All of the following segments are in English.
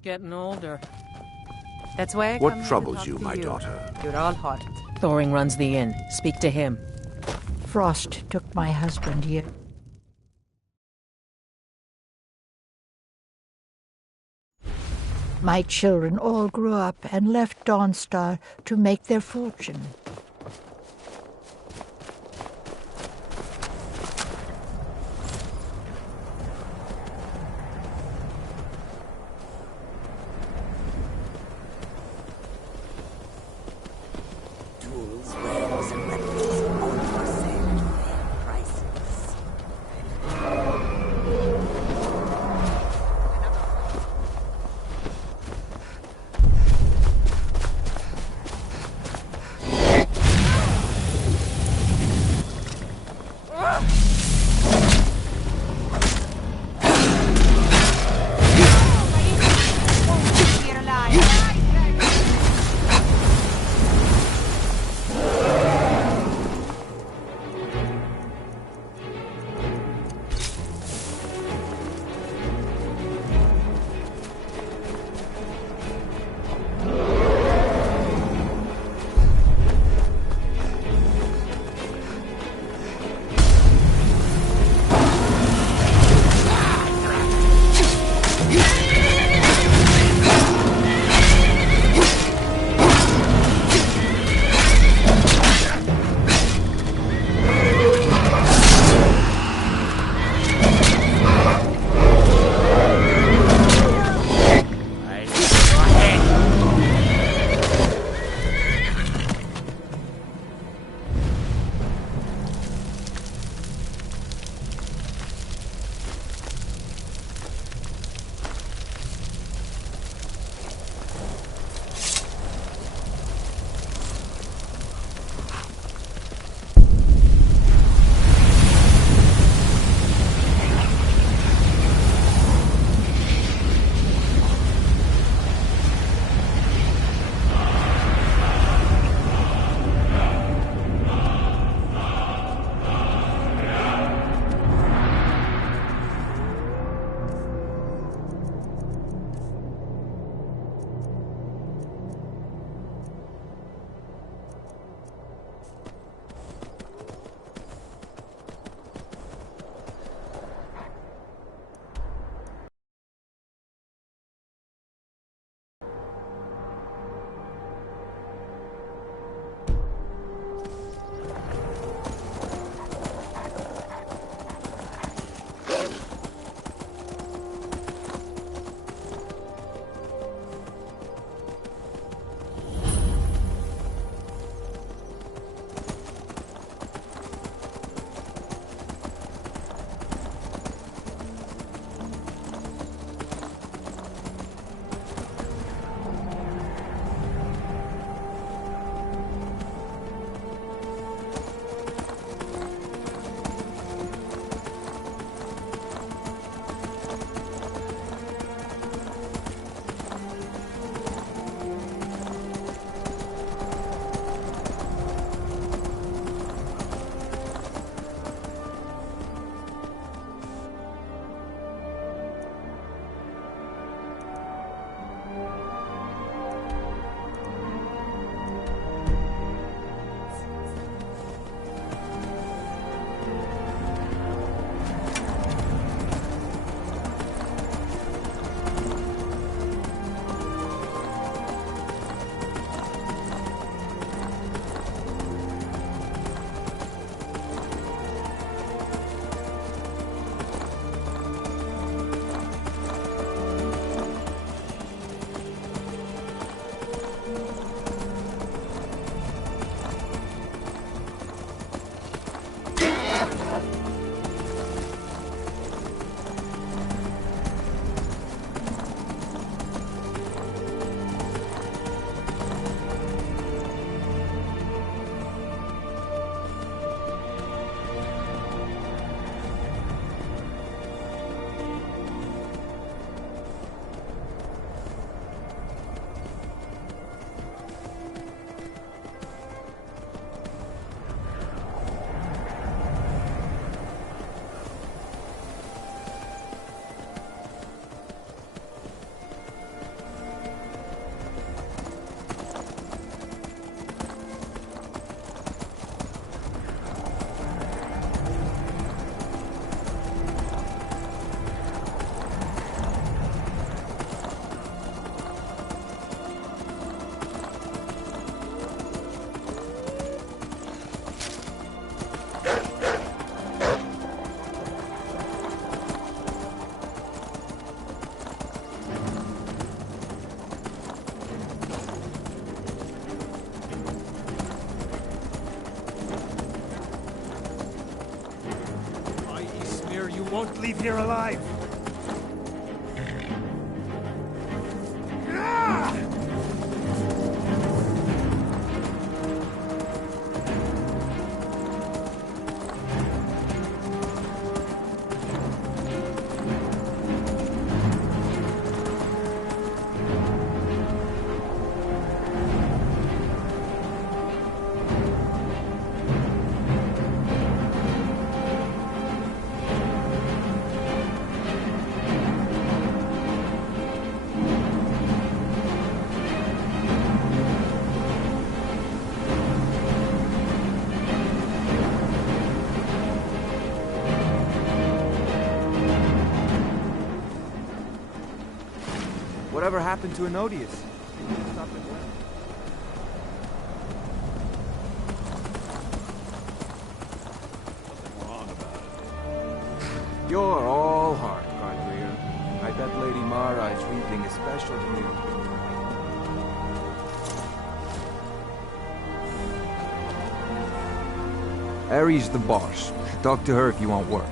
It's getting older. That's why I come What here to troubles talk you, to my daughter? You're all hot. Thoring runs the inn. Speak to him. Frost took my husband here. My children all grew up and left Dawnstar to make their fortune. Tools, wares, and weapons, all for sale at fair prices. here, you won't leave here alive! Whatever happened to Anodius? You're all heart, Guardian. I bet Lady Mara is reaping a special meal. Ares the boss. Talk to her if you want work.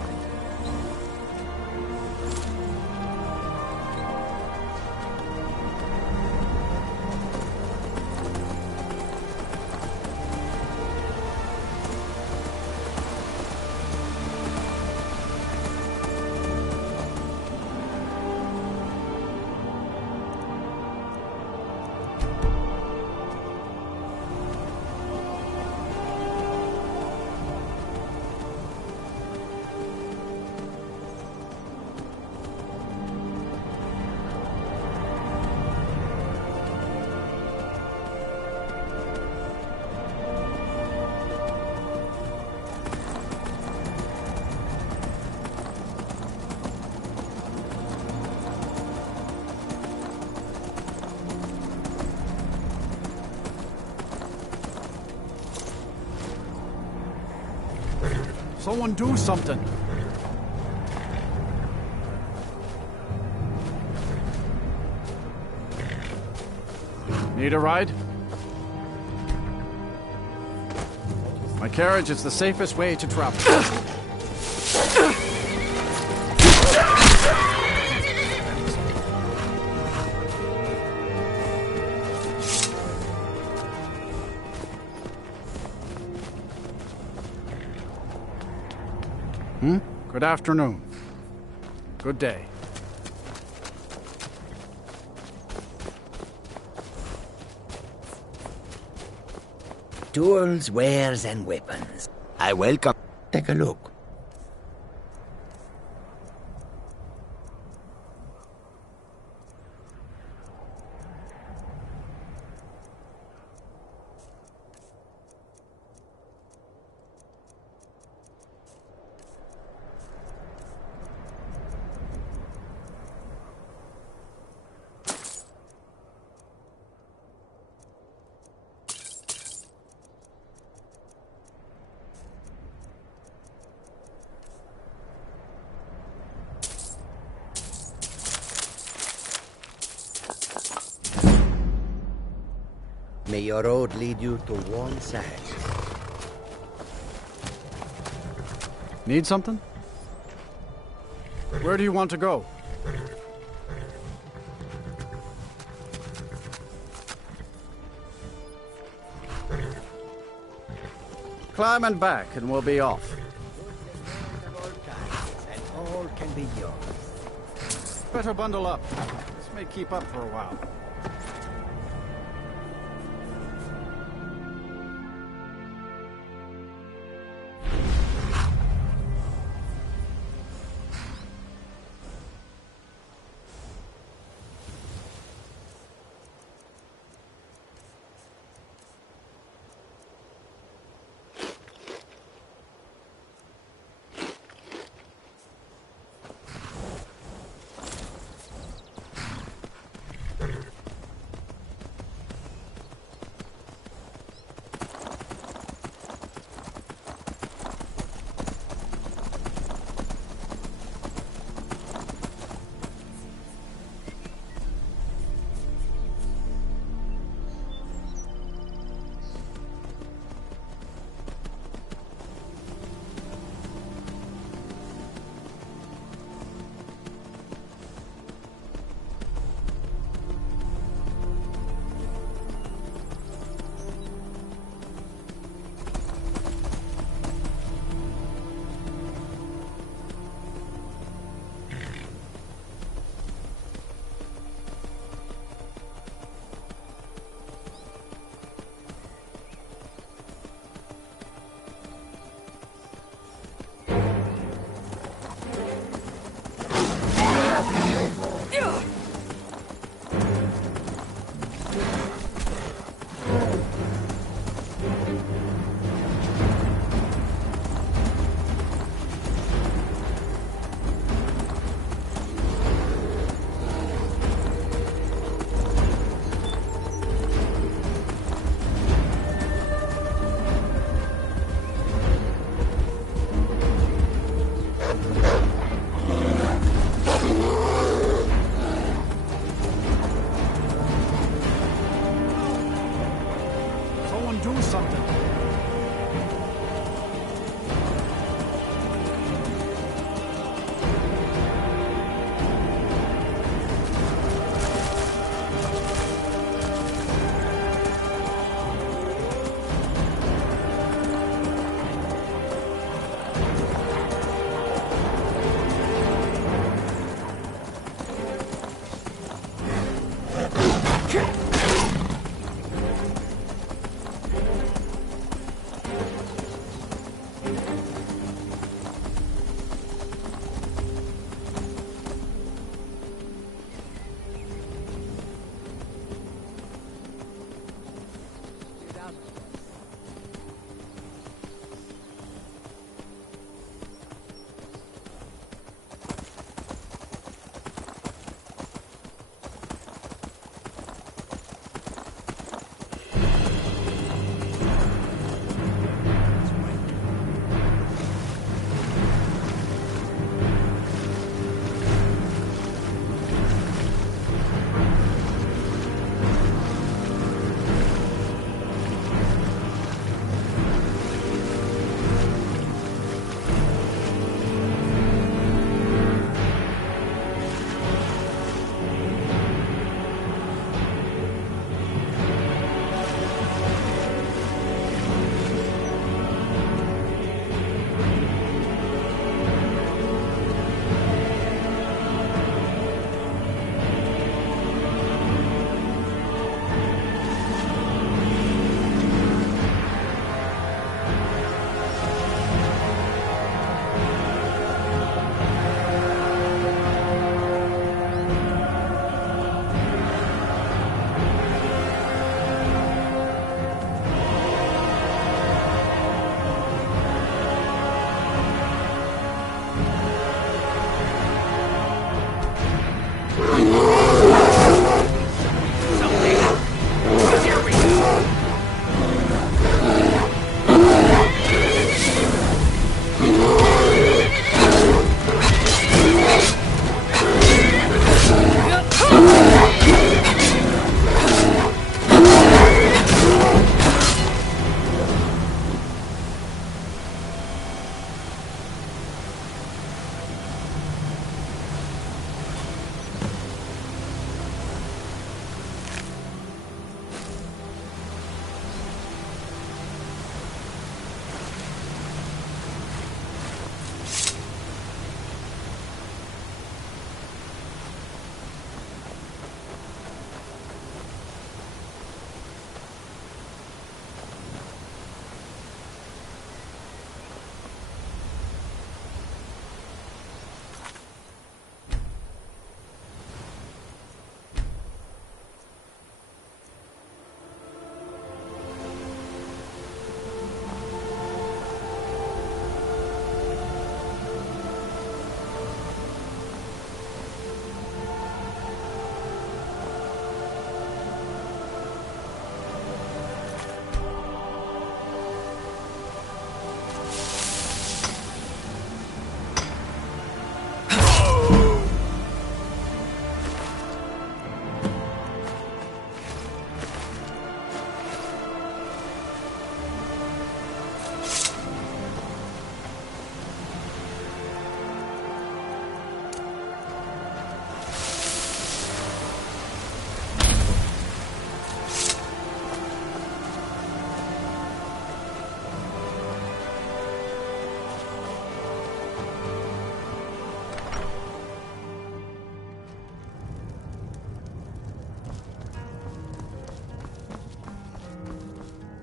Someone do something! Need a ride? My carriage is the safest way to travel. Good afternoon. Good day. Tools, wares, and weapons. I welcome. Take a look. May your road lead you to one side. Need something? Where do you want to go? Climb and back, and we'll be off. And all can be yours. Better bundle up. This may keep up for a while.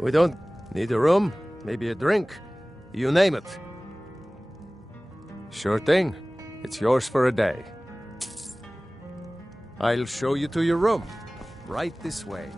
We don't need a room, maybe a drink. You name it. Sure thing. It's yours for a day. I'll show you to your room. Right this way.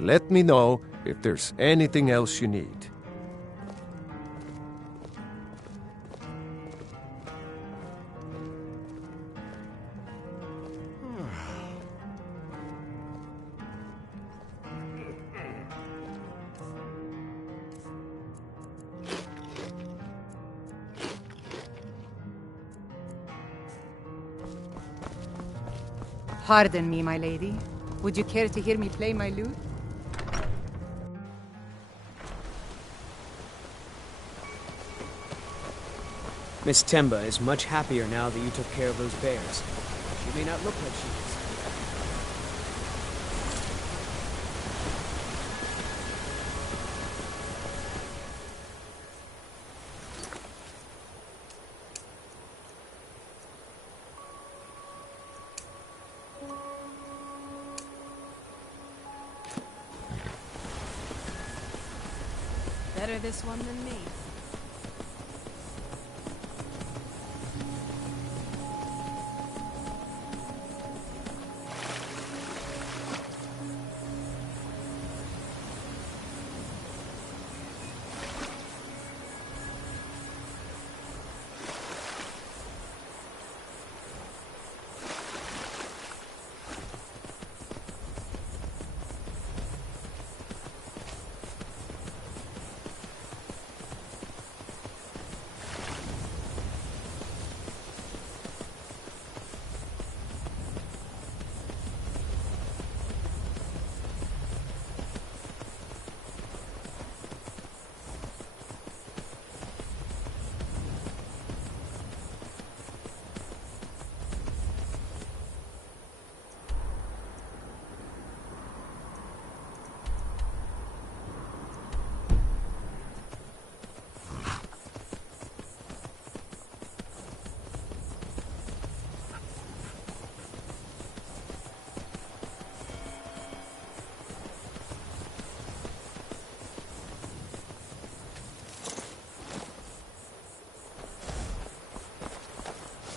Let me know if there's anything else you need. Pardon me, my lady. Would you care to hear me play my lute? Miss Temba is much happier now that you took care of those bears. She may not look like she is. Better this one than me.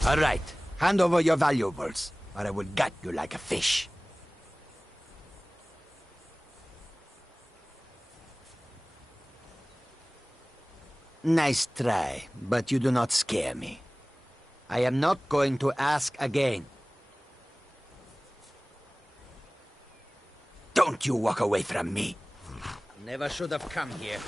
All right. Hand over your valuables, or I will gut you like a fish. Nice try, but you do not scare me. I am not going to ask again. Don't you walk away from me. Never should have come here.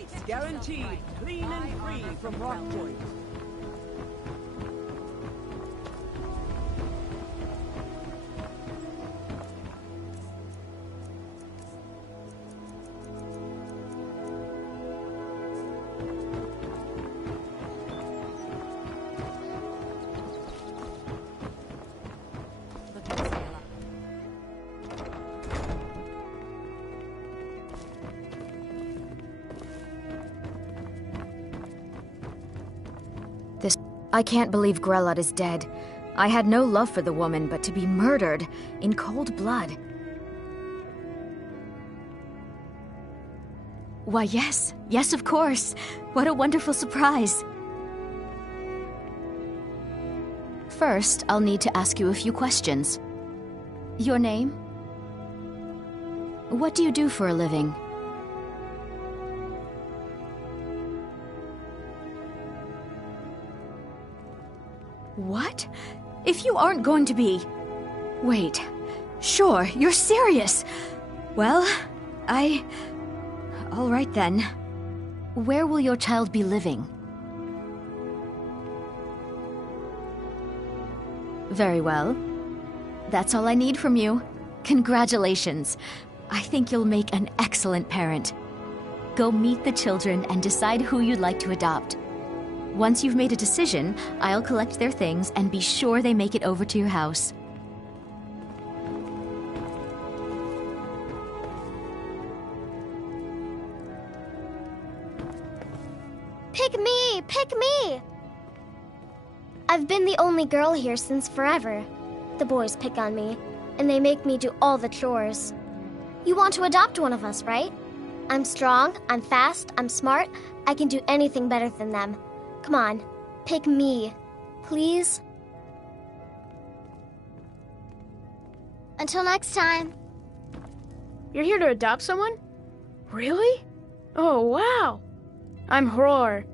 Gates guaranteed clean and free from rock joints. I can't believe Grelot is dead. I had no love for the woman, but to be murdered in cold blood. Why, yes. Yes, of course. What a wonderful surprise. First, I'll need to ask you a few questions. Your name? What do you do for a living? What? If you aren't going to be... Wait. Sure, you're serious. Well, all right then. Where will your child be living? Very well. That's all I need from you. Congratulations. I think you'll make an excellent parent. Go meet the children and decide who you'd like to adopt. Once you've made a decision, I'll collect their things and be sure they make it over to your house. Pick me! Pick me! I've been the only girl here since forever. The boys pick on me, and they make me do all the chores. You want to adopt one of us, right? I'm strong, I'm fast, I'm smart, I can do anything better than them. Come on, pick me, please. Until next time. You're here to adopt someone? Really? Oh, wow. I'm Hror.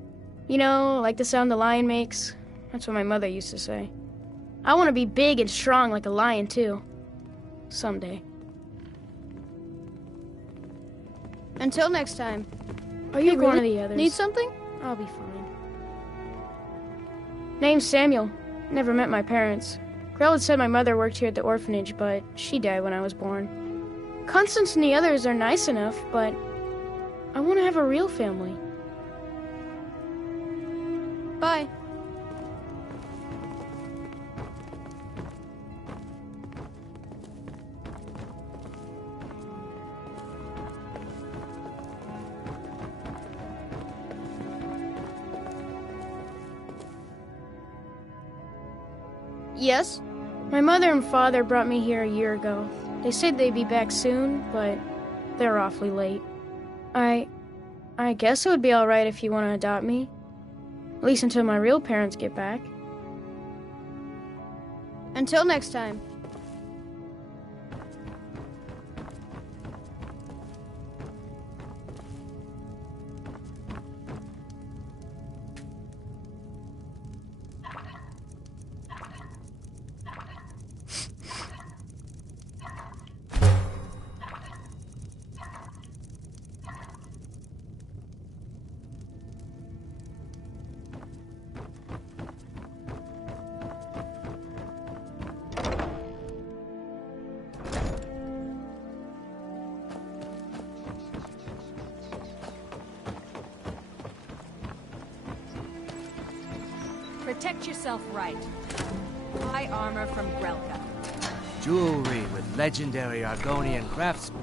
You know, like the sound the lion makes? That's what my mother used to say. I want to be big and strong like a lion, too. Someday. Until next time. Are you one of the others? Need something? I'll be fine. Name's Samuel. Never met my parents. Grelot said my mother worked here at the orphanage, but she died when I was born. Constance and the others are nice enough, but I want to have a real family. Bye. Yes? My mother and father brought me here a year ago. They said they'd be back soon, but they're awfully late. I guess it would be all right if you want to adopt me. At least until my real parents get back. Until next time. Protect yourself right. High armor from Grelka. Jewelry with legendary Argonian craftsmen.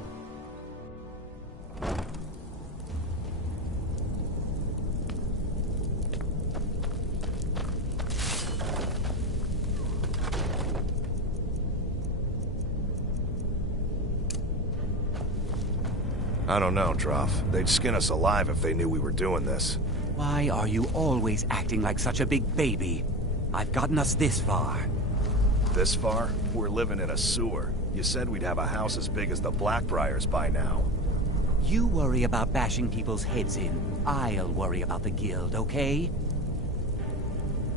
I don't know, Droff. They'd skin us alive if they knew we were doing this. Why are you always acting like such a big baby? I've gotten us this far. This far? We're living in a sewer. You said we'd have a house as big as the Blackbriars by now. You worry about bashing people's heads in. I'll worry about the guild, okay?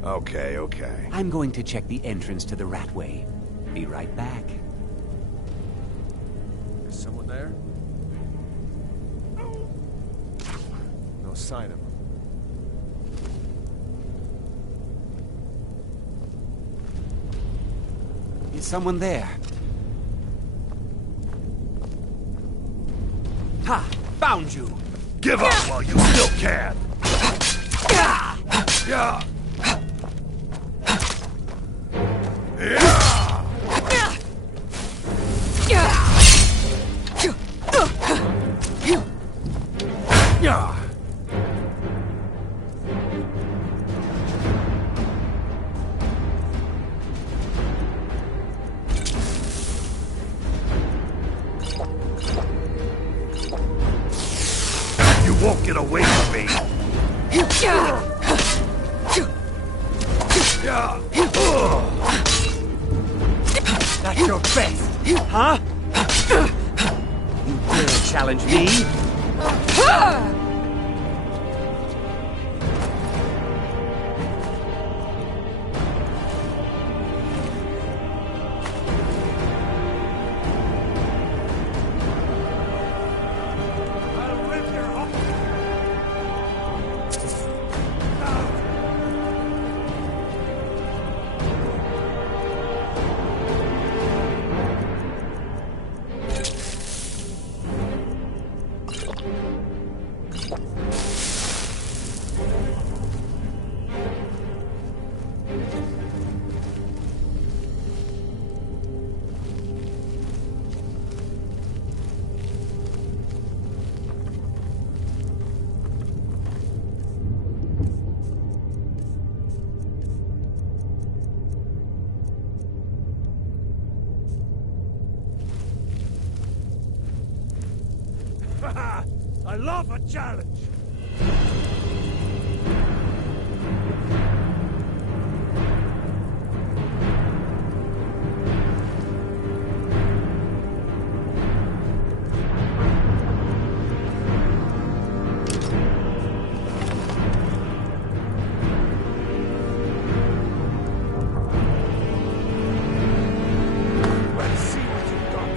Okay, okay. I'm going to check the entrance to the Ratway. Be right back. Is someone there? No sign of him. Is someone there? Ha! Found you! Give up while you still can! Yeah! Yeah! You won't get away from me! That's your best, huh? You dare challenge me? I love a challenge! Let's see what you got.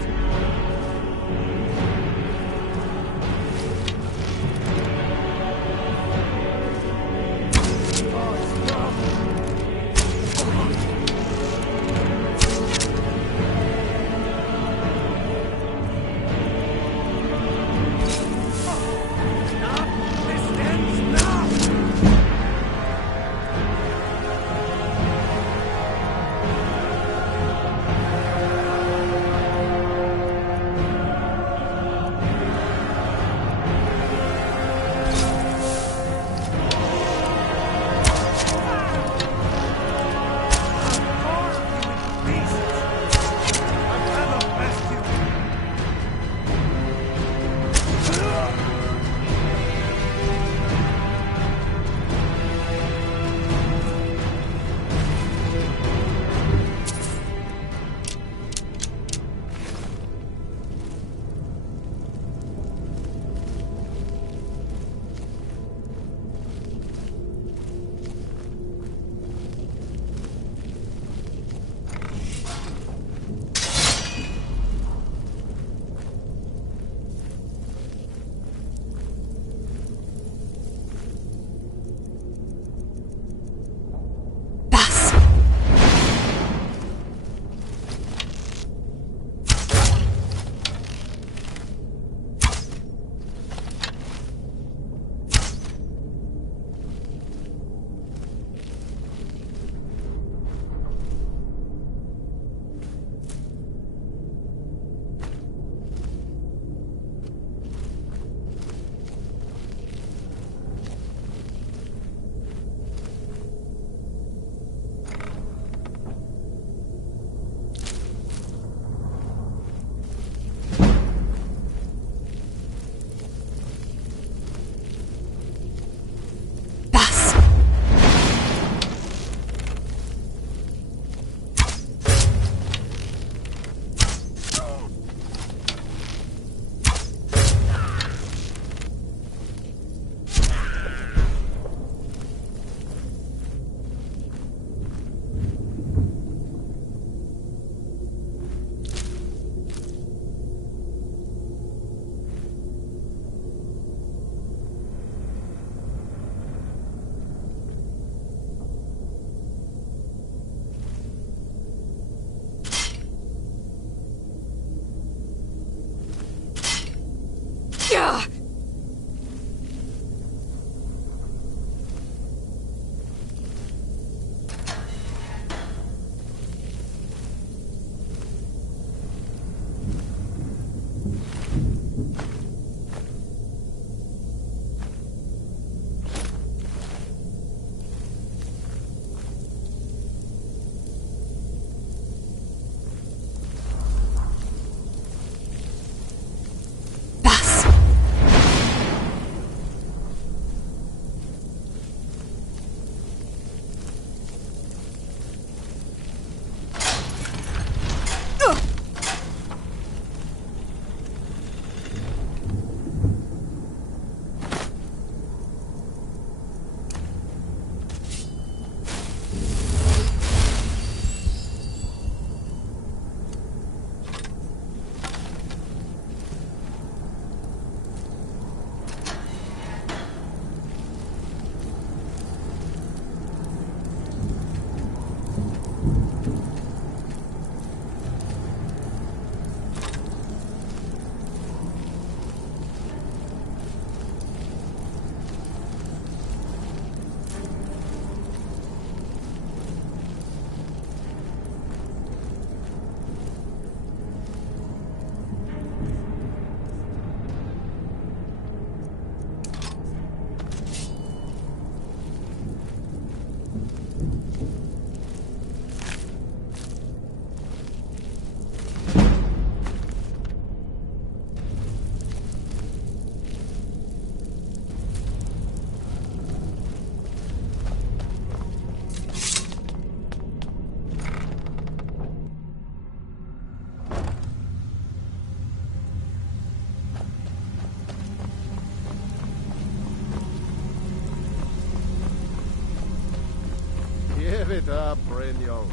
Give it up, Brynjolf.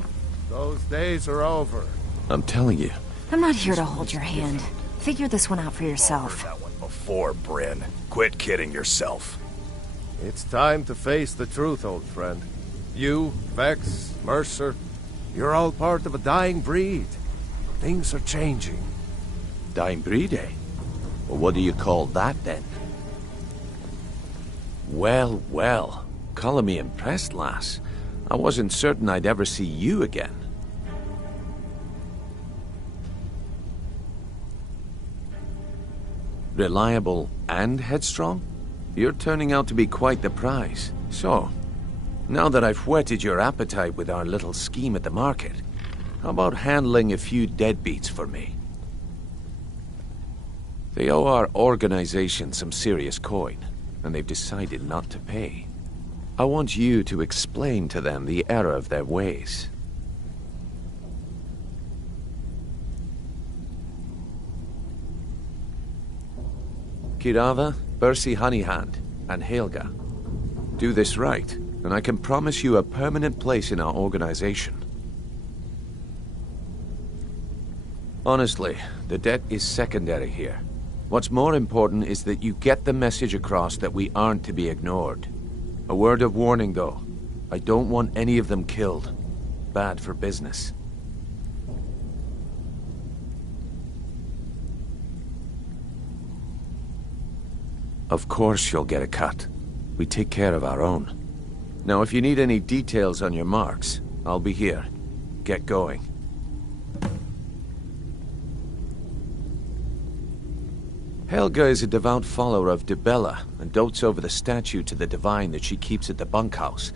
Those days are over. I'm telling you. I'm not here to hold your hand. Figure this one out for yourself. That one before, Bryn. Quit kidding yourself. It's time to face the truth, old friend. You, Vex, Mercer, you're all part of a dying breed. Things are changing. Dying breed, eh? Well, what do you call that, then? Well, well. Calling me impressed, lass. I wasn't certain I'd ever see you again. Reliable and headstrong? You're turning out to be quite the prize. So, now that I've whetted your appetite with our little scheme at the market, how about handling a few deadbeats for me? They owe our organization some serious coin, and they've decided not to pay. I want you to explain to them the error of their ways. Kirava, Bersi Honeyhand, and Helga. Do this right, and I can promise you a permanent place in our organization. Honestly, the debt is secondary here. What's more important is that you get the message across that we aren't to be ignored. A word of warning, though. I don't want any of them killed. Bad for business. Of course you'll get a cut. We take care of our own. Now, if you need any details on your marks, I'll be here. Get going. Helga is a devout follower of Dibella and dotes over the statue to the divine that she keeps at the bunkhouse.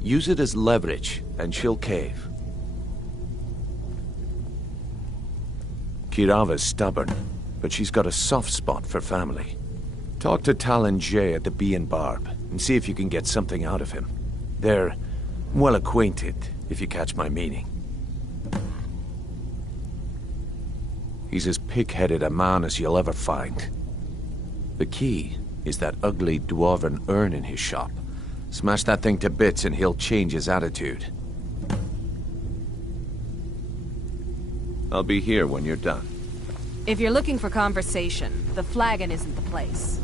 Use it as leverage, and she'll cave. Kirava's stubborn, but she's got a soft spot for family. Talk to Talon Jay at the Bee and Barb, and see if you can get something out of him. They're well acquainted, if you catch my meaning. He's as pig-headed a man as you'll ever find. The key is that ugly dwarven urn in his shop. Smash that thing to bits and he'll change his attitude. I'll be here when you're done. If you're looking for conversation, the flagon isn't the place.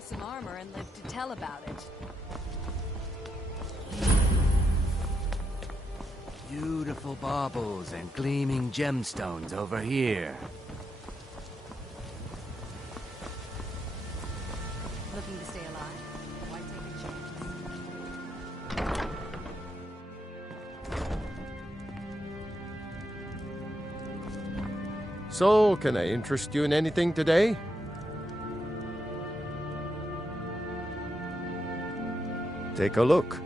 buy some armor and live to tell about it. Beautiful baubles and gleaming gemstones over here. Looking to stay alive? Why take a chance? So, can I interest you in anything today? Take a look.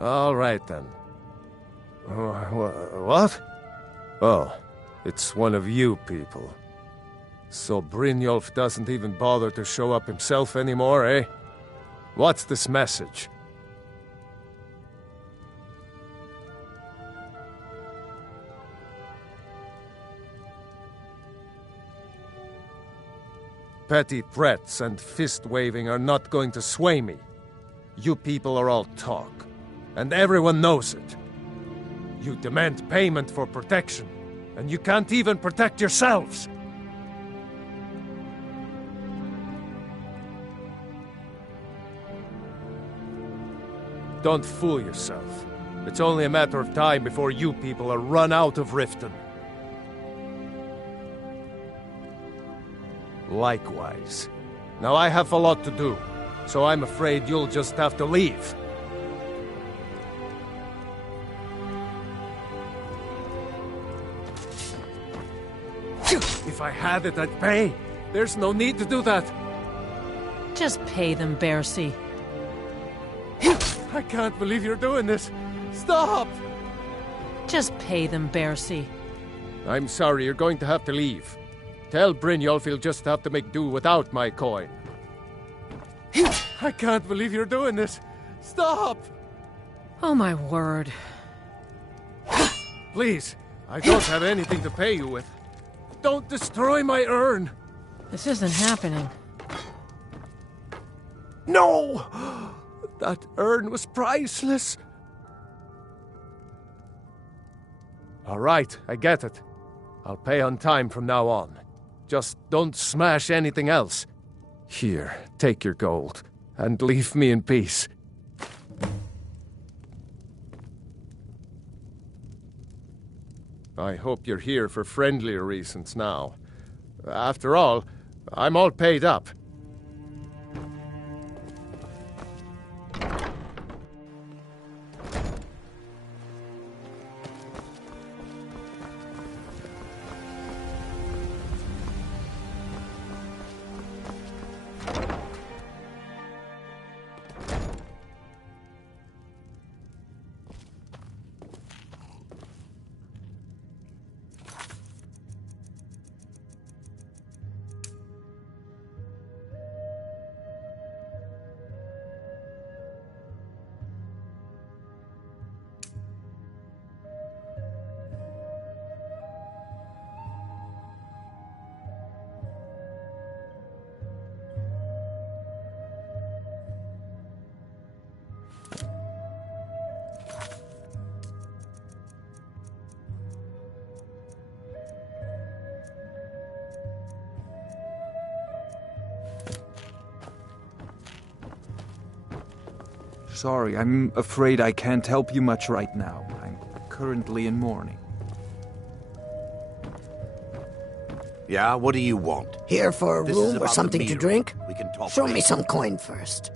All right, then. What? Oh, it's one of you people. So Brynjolf doesn't even bother to show up himself anymore, eh? What's this message? Petty threats and fist-waving are not going to sway me. You people are all talk. And everyone knows it. You demand payment for protection, and you can't even protect yourselves. Don't fool yourself. It's only a matter of time before you people are run out of Riften. Likewise. Now I have a lot to do, so I'm afraid you'll just have to leave. If I had it, I'd pay. There's no need to do that. Just pay them, Bersi. I can't believe you're doing this. Stop! Just pay them, Bersi. I'm sorry, you're going to have to leave. Tell Brynjolf he'll just have to make do without my coin. I can't believe you're doing this. Stop! Oh, my word. Please, I don't have anything to pay you with. Don't destroy my urn! This isn't happening. No! That urn was priceless. All right, I get it. I'll pay on time from now on. Just don't smash anything else. Here, take your gold, and leave me in peace. I hope you're here for friendlier reasons now. After all, I'm all paid up. Sorry, I'm afraid I can't help you much right now. I'm currently in mourning. Yeah, what do you want? Here for a This is room or about the something to meter. drink? We can talk Show me later. some coin first.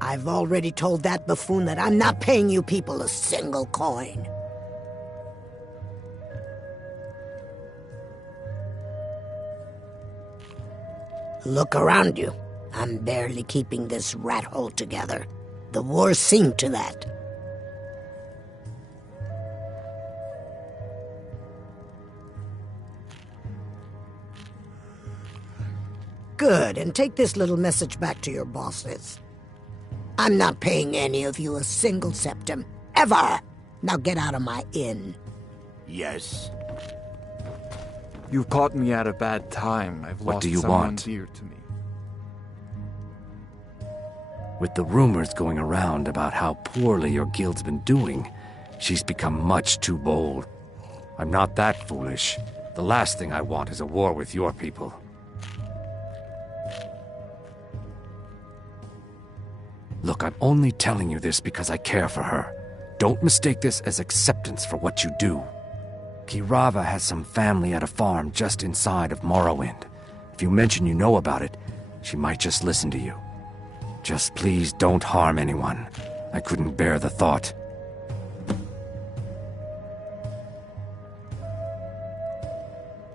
I've already told that buffoon that I'm not paying you people a single coin. Look around you. I'm barely keeping this rat hole together. The war's seen to that. Good, and take this little message back to your bosses. I'm not paying any of you a single septim. Ever! Now get out of my inn. Yes. You've caught me at a bad time. I've What lost do you someone want? dear to me. With the rumors going around about how poorly your guild's been doing, she's become much too bold. I'm not that foolish. The last thing I want is a war with your people. Look, I'm only telling you this because I care for her. Don't mistake this as acceptance for what you do. Kirava has some family at a farm just inside of Morrowind. If you mention you know about it, she might just listen to you. Just please don't harm anyone. I couldn't bear the thought.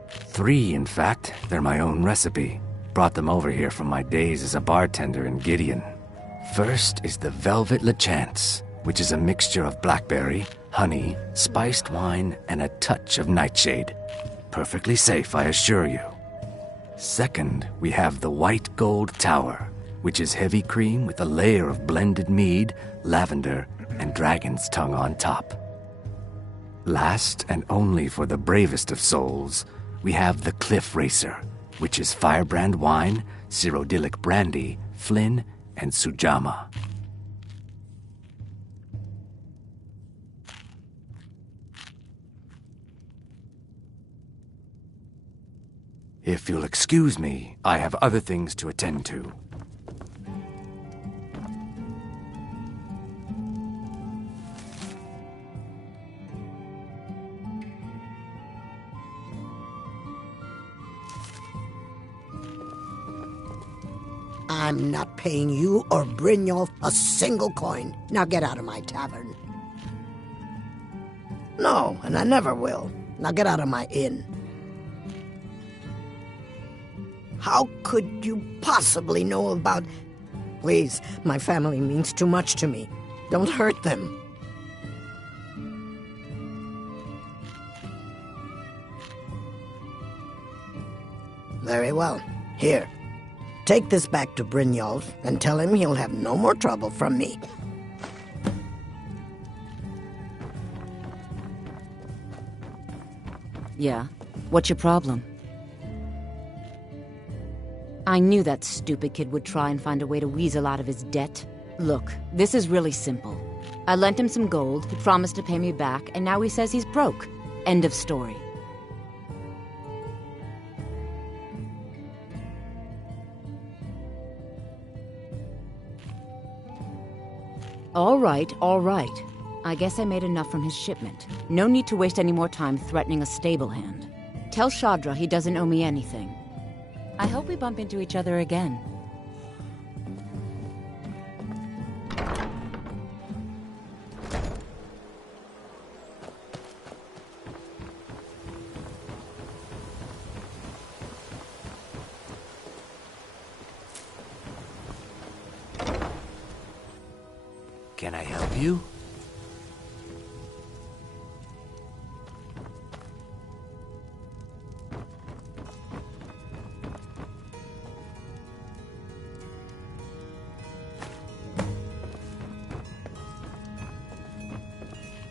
Three, in fact. They're my own recipe. Brought them over here from my days as a bartender in Gideon. First is the Velvet Lechance, which is a mixture of blackberry, honey, spiced wine, and a touch of nightshade. Perfectly safe, I assure you. Second, we have the White Gold Tower, which is heavy cream with a layer of blended mead, lavender, and dragon's tongue on top. Last, and only for the bravest of souls, we have the Cliff Racer, which is firebrand wine, cyrodiilic brandy, Flynn, and Sujama. If you'll excuse me, I have other things to attend to. I'm not paying you or Brynjolf a single coin. Now get out of my tavern. No, and I never will. Now get out of my inn. How could you possibly know about... Please, my family means too much to me. Don't hurt them. Very well. Here. Take this back to Brynjolf and tell him he'll have no more trouble from me. Yeah? What's your problem? I knew that stupid kid would try and find a way to weasel out of his debt. Look, this is really simple. I lent him some gold, he promised to pay me back, and now he says he's broke. End of story. All right. I guess I made enough from his shipment. No need to waste any more time threatening a stable hand. Tell Shadra he doesn't owe me anything. I hope we bump into each other again. Can I help you?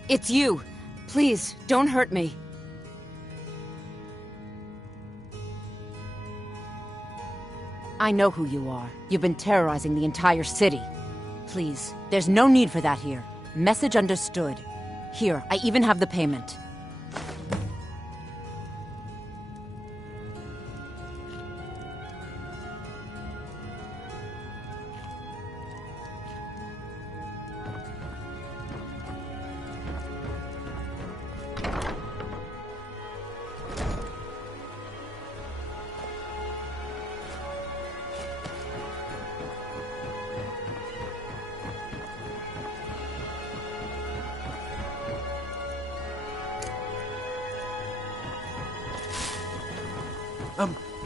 It's you! Please, don't hurt me. I know who you are. You've been terrorizing the entire city. Please, there's no need for that here. Message understood. Here, I even have the payment.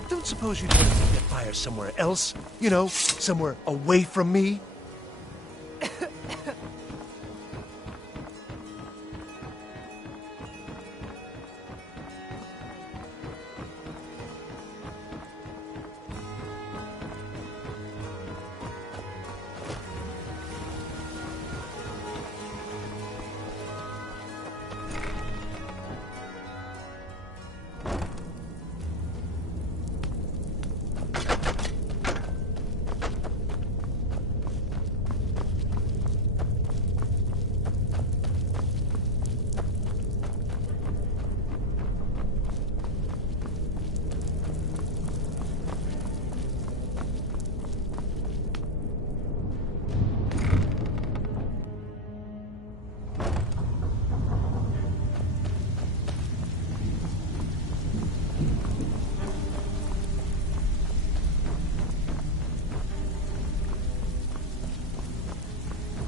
don't suppose you'd want to take that fire somewhere else? You know, somewhere away from me?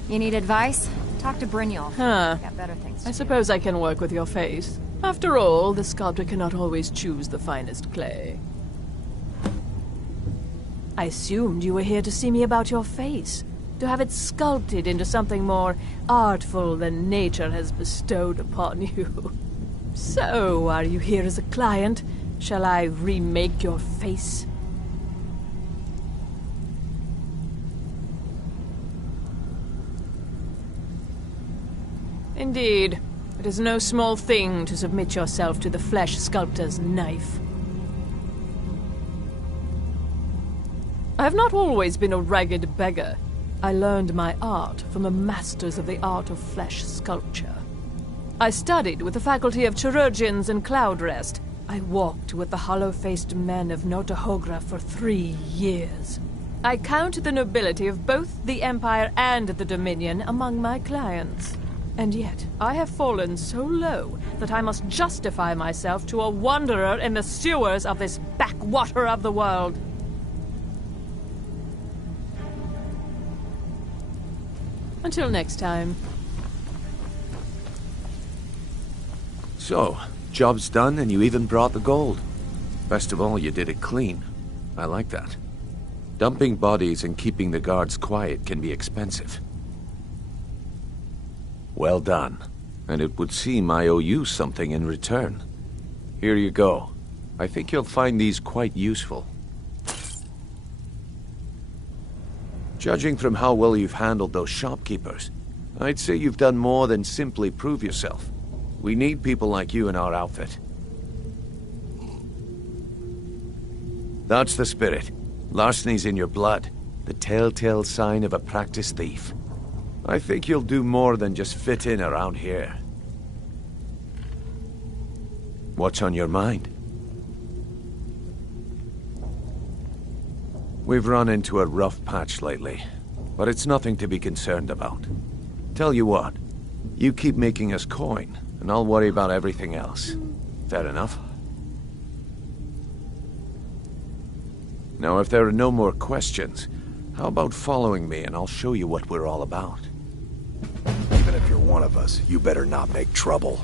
You need advice? Talk to Brynjolf. Huh. Got better things to I suppose I can work with your face. After all, the sculptor cannot always choose the finest clay. I assumed you were here to see me about your face. To have it sculpted into something more artful than nature has bestowed upon you. So, are you here as a client? Shall I remake your face? Indeed. It is no small thing to submit yourself to the flesh sculptor's knife. I have not always been a ragged beggar. I learned my art from the masters of the art of flesh sculpture. I studied with the faculty of chirurgeons and Cloudrest. I walked with the hollow-faced men of Notahogra for 3 years. I count the nobility of both the Empire and the Dominion among my clients. And yet, I have fallen so low that I must justify myself to a wanderer in the sewers of this backwater of the world. Until next time. So, job's done and you even brought the gold. Best of all, you did it clean. I like that. Dumping bodies and keeping the guards quiet can be expensive. Well done. And it would seem I owe you something in return. Here you go. I think you'll find these quite useful. Judging from how well you've handled those shopkeepers, I'd say you've done more than simply prove yourself. We need people like you in our outfit. That's the spirit. Larceny's in your blood. The telltale sign of a practiced thief. I think you'll do more than just fit in around here. What's on your mind? We've run into a rough patch lately, but it's nothing to be concerned about. Tell you what, you keep making us coin, and I'll worry about everything else. Fair enough? Now, if there are no more questions, how about following me and I'll show you what we're all about? Even if you're one of us, you better not make trouble.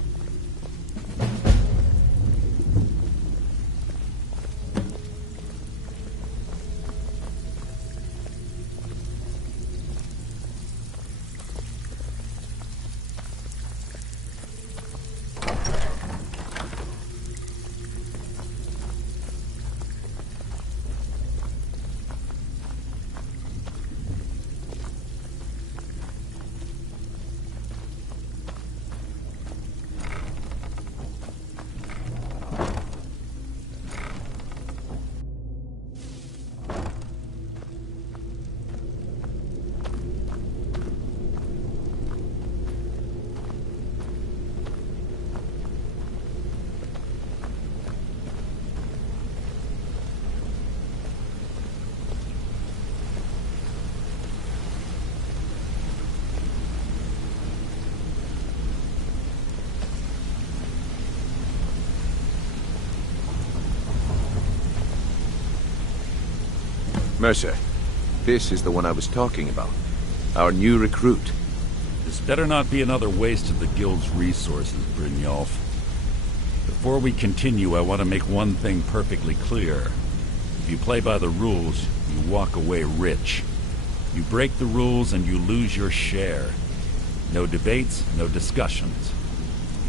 Mercer, this is the one I was talking about. Our new recruit. This better not be another waste of the Guild's resources, Brynjolf. Before we continue, I want to make one thing perfectly clear. If you play by the rules, you walk away rich. You break the rules and you lose your share. No debates, no discussions.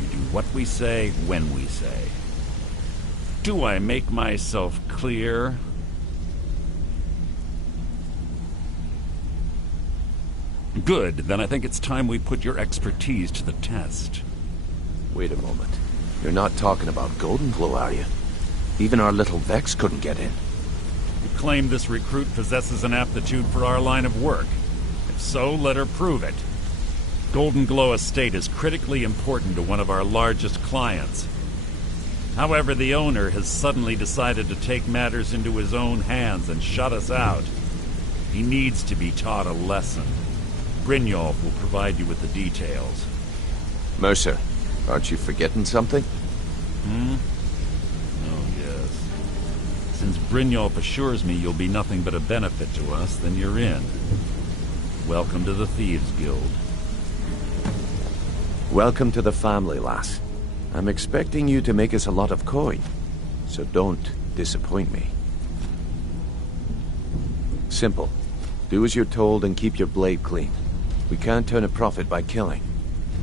You do what we say, when we say. Do I make myself clear? Good, then I think it's time we put your expertise to the test. Wait a moment. You're not talking about Golden Glow, are you? Even our little Vex couldn't get in. You claim this recruit possesses an aptitude for our line of work. If so, let her prove it. Golden Glow Estate is critically important to one of our largest clients. However, the owner has suddenly decided to take matters into his own hands and shut us out. He needs to be taught a lesson. Brynjolf will provide you with the details. Mercer, aren't you forgetting something? Oh, yes. Since Brynjolf assures me you'll be nothing but a benefit to us, then you're in. Welcome to the Thieves Guild. Welcome to the family, lass. I'm expecting you to make us a lot of coin, so don't disappoint me. Simple. Do as you're told and keep your blade clean. We can't turn a profit by killing.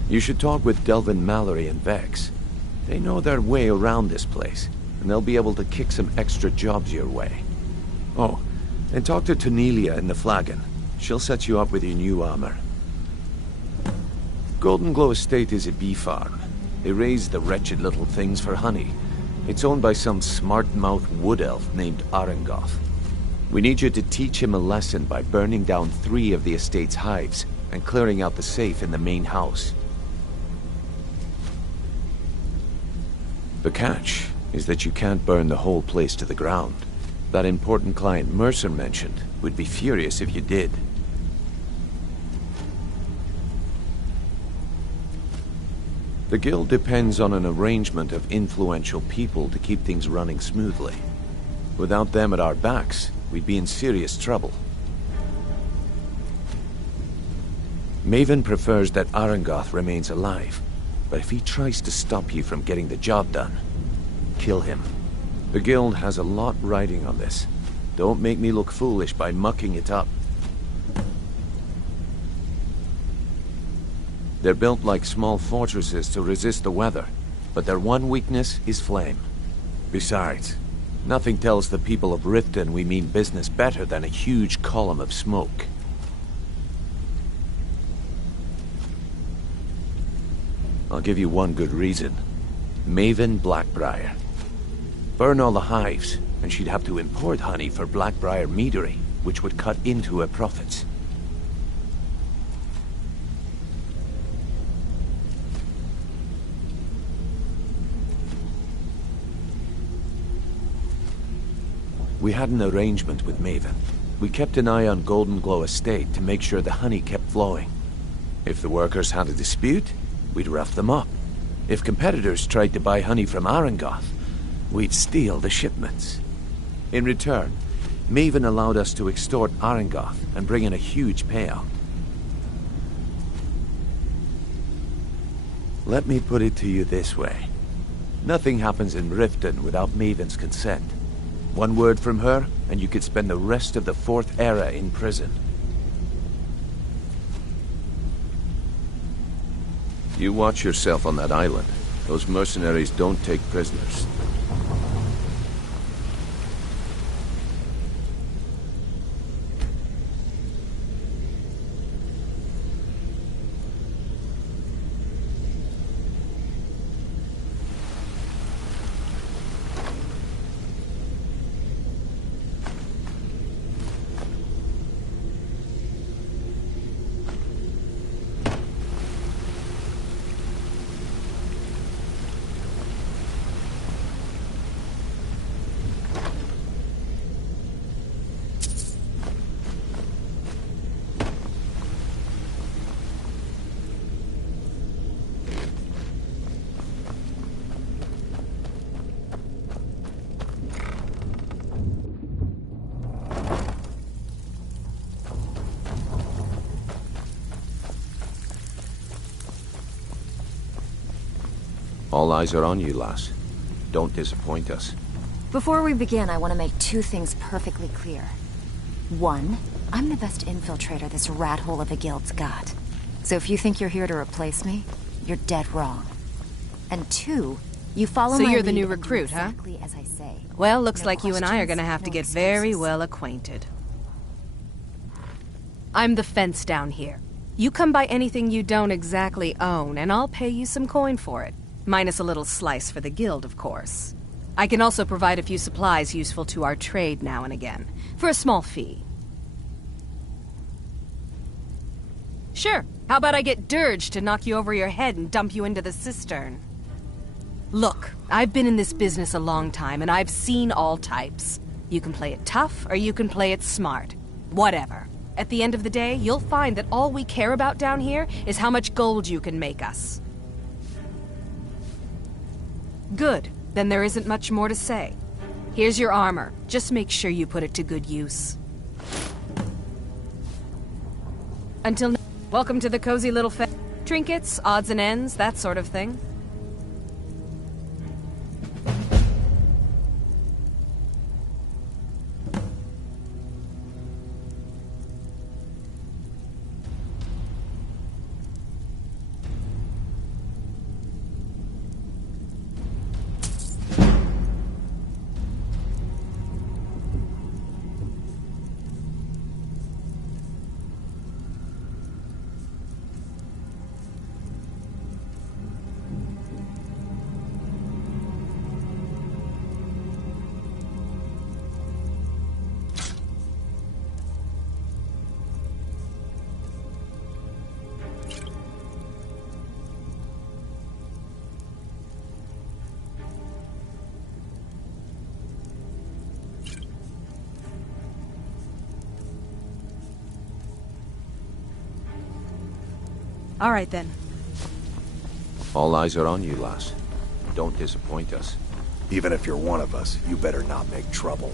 You should talk with Delvin Mallory and Vex. They know their way around this place, and they'll be able to kick some extra jobs your way. Oh, and talk to Tonelia in the Flagon. She'll set you up with your new armor. Golden Glow Estate is a bee farm. They raise the wretched little things for honey. It's owned by some smart-mouthed wood elf named Arengoth. We need you to teach him a lesson by burning down 3 of the estate's hives and clearing out the safe in the main house. The catch is that you can't burn the whole place to the ground. That important client Mercer mentioned would be furious if you did. The guild depends on an arrangement of influential people to keep things running smoothly. Without them at our backs, we'd be in serious trouble. Maven prefers that Arengoth remains alive, but if he tries to stop you from getting the job done, kill him. The guild has a lot riding on this. Don't make me look foolish by mucking it up. They're built like small fortresses to resist the weather, but their one weakness is flame. Besides, nothing tells the people of Riften we mean business better than a huge column of smoke. I'll give you one good reason. Maven Blackbriar. Burn all the hives, and she'd have to import honey for Blackbriar meadery, which would cut into her profits. We had an arrangement with Maven. We kept an eye on Golden Glow Estate to make sure the honey kept flowing. If the workers had a dispute, we'd rough them up. If competitors tried to buy honey from Arengoth, we'd steal the shipments. In return, Maven allowed us to extort Arengoth and bring in a huge payout. Let me put it to you this way. Nothing happens in Riften without Maven's consent. One word from her, and you could spend the rest of the 4th era in prison. You watch yourself on that island. Those mercenaries don't take prisoners. All eyes are on you, lass. Don't disappoint us. Before we begin, I want to make 2 things perfectly clear. 1, I'm the best infiltrator this rat hole of a guild's got. So if you think you're here to replace me, you're dead wrong. And 2, you follow my So you're the lead new and do recruit, huh? exactly as I say. Well, looks No like you and I are questions, gonna have to no get very excuses. well acquainted. I'm the fence down here. You come by anything you don't exactly own, and I'll pay you some coin for it. Minus a little slice for the guild, of course. I can also provide a few supplies useful to our trade now and again, for a small fee. Sure, how about I get Dirge to knock you over your head and dump you into the cistern? Look, I've been in this business a long time, and I've seen all types. You can play it tough, or you can play it smart. Whatever. At the end of the day, you'll find that all we care about down here is how much gold you can make us. Good. Then there isn't much more to say. Here's your armor. Just make sure you put it to good use. Until now, welcome to the cozy little trinkets, odds and ends, that sort of thing. All right, then. All eyes are on you, lass. Don't disappoint us. Even if you're one of us, you better not make trouble.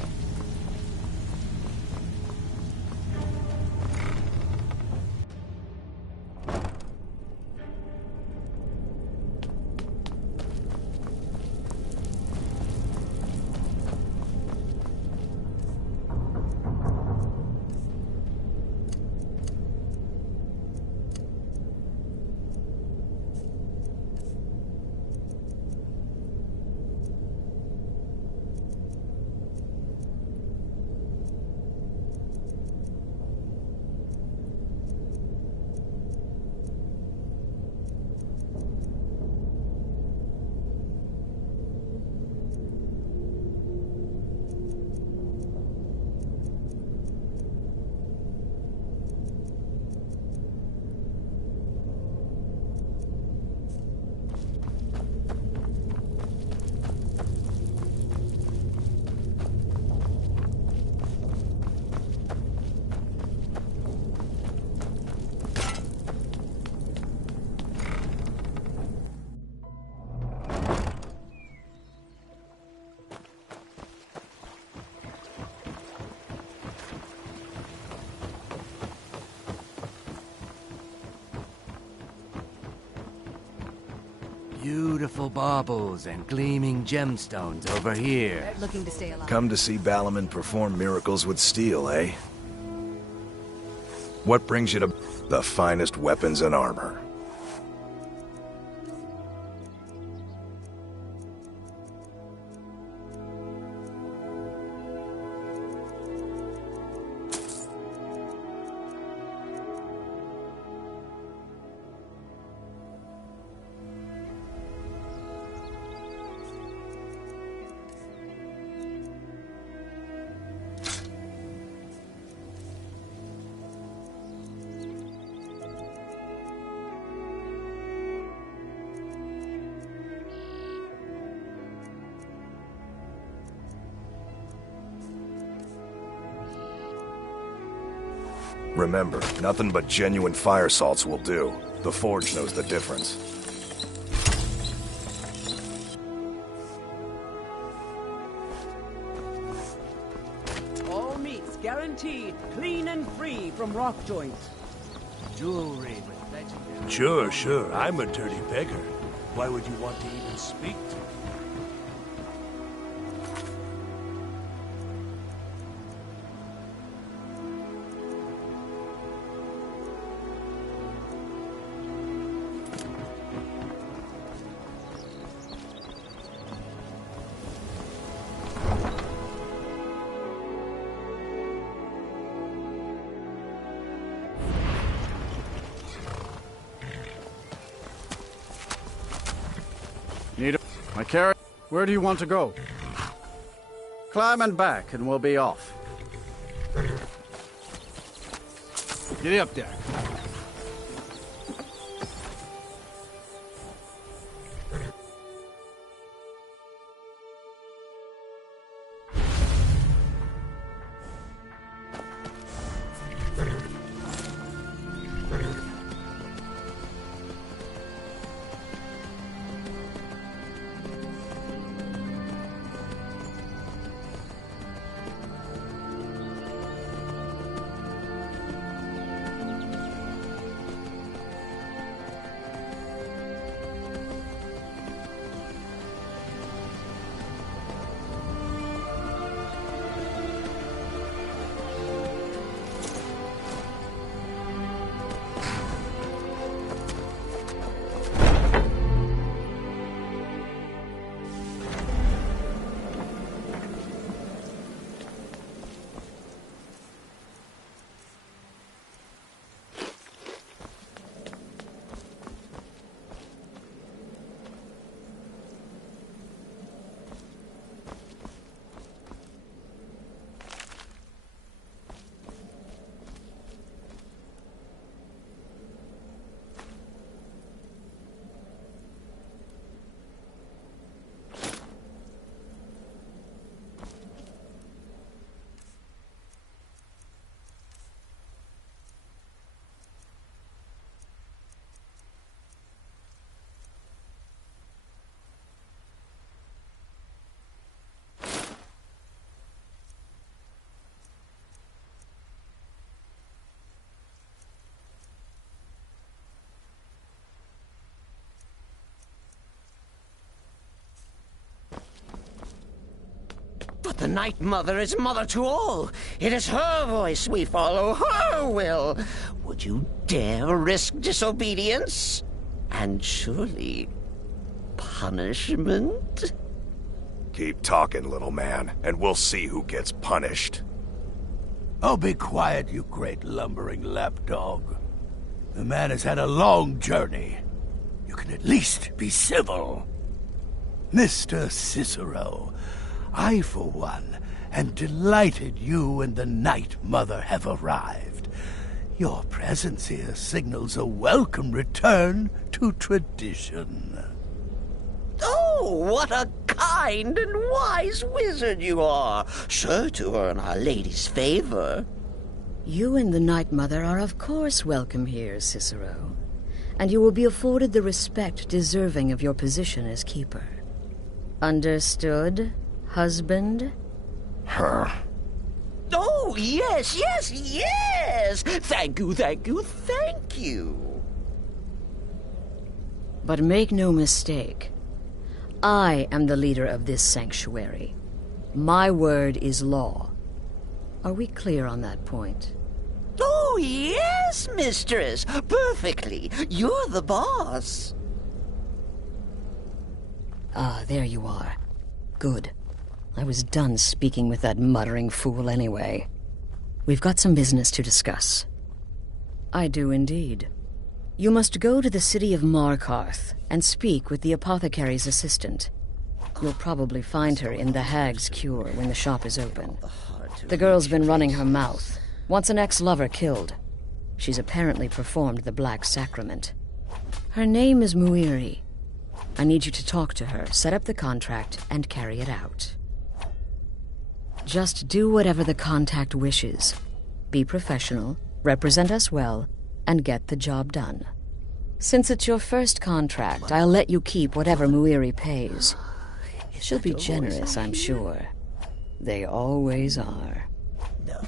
Beautiful baubles and gleaming gemstones over here. Looking to stay alive. Come to see Balaman perform miracles with steel, eh? What brings you to the finest weapons and armor? Remember, nothing but genuine fire salts will do. The Forge knows the difference. All meats guaranteed clean and free from rock joints. Jewelry with legendary... Sure. I'm a dirty beggar. Why would you want to even speak to me? My carriage. Where do you want to go? Climb and back, and we'll be off. Get up there. But the Night Mother is mother to all. It is her voice we follow, her will. Would you dare risk disobedience? And surely punishment? Keep talking, little man, and we'll see who gets punished. Oh, be quiet, you great lumbering lapdog. The man has had a long journey. You can at least be civil. Mr. Cicero, I, for one, am delighted you and the Night Mother have arrived. Your presence here signals a welcome return to tradition. Oh, what a kind and wise wizard you are, sure to earn Our Lady's favor. You and the Night Mother are of course welcome here, Cicero, and you will be afforded the respect deserving of your position as keeper. Understood, husband? Her. Oh, yes, yes, yes! Thank you, thank you, thank you! But make no mistake, I am the leader of this sanctuary. My word is law. Are we clear on that point? Oh, yes, mistress! Perfectly! You're the boss! Ah, there you are. Good. I was done speaking with that muttering fool anyway. We've got some business to discuss. I do indeed. You must go to the city of Markarth and speak with the apothecary's assistant. You'll probably find her in the Hag's Cure when the shop is open. The girl's been running her mouth. Wants an ex-lover killed. She's apparently performed the Black Sacrament. Her name is Muiri. I need you to talk to her, set up the contract, and carry it out. Just do whatever the contact wishes. Be professional, represent us well, and get the job done. Since it's your first contract, I'll let you keep whatever Muiri pays. She'll be generous, I'm sure. They always are. No,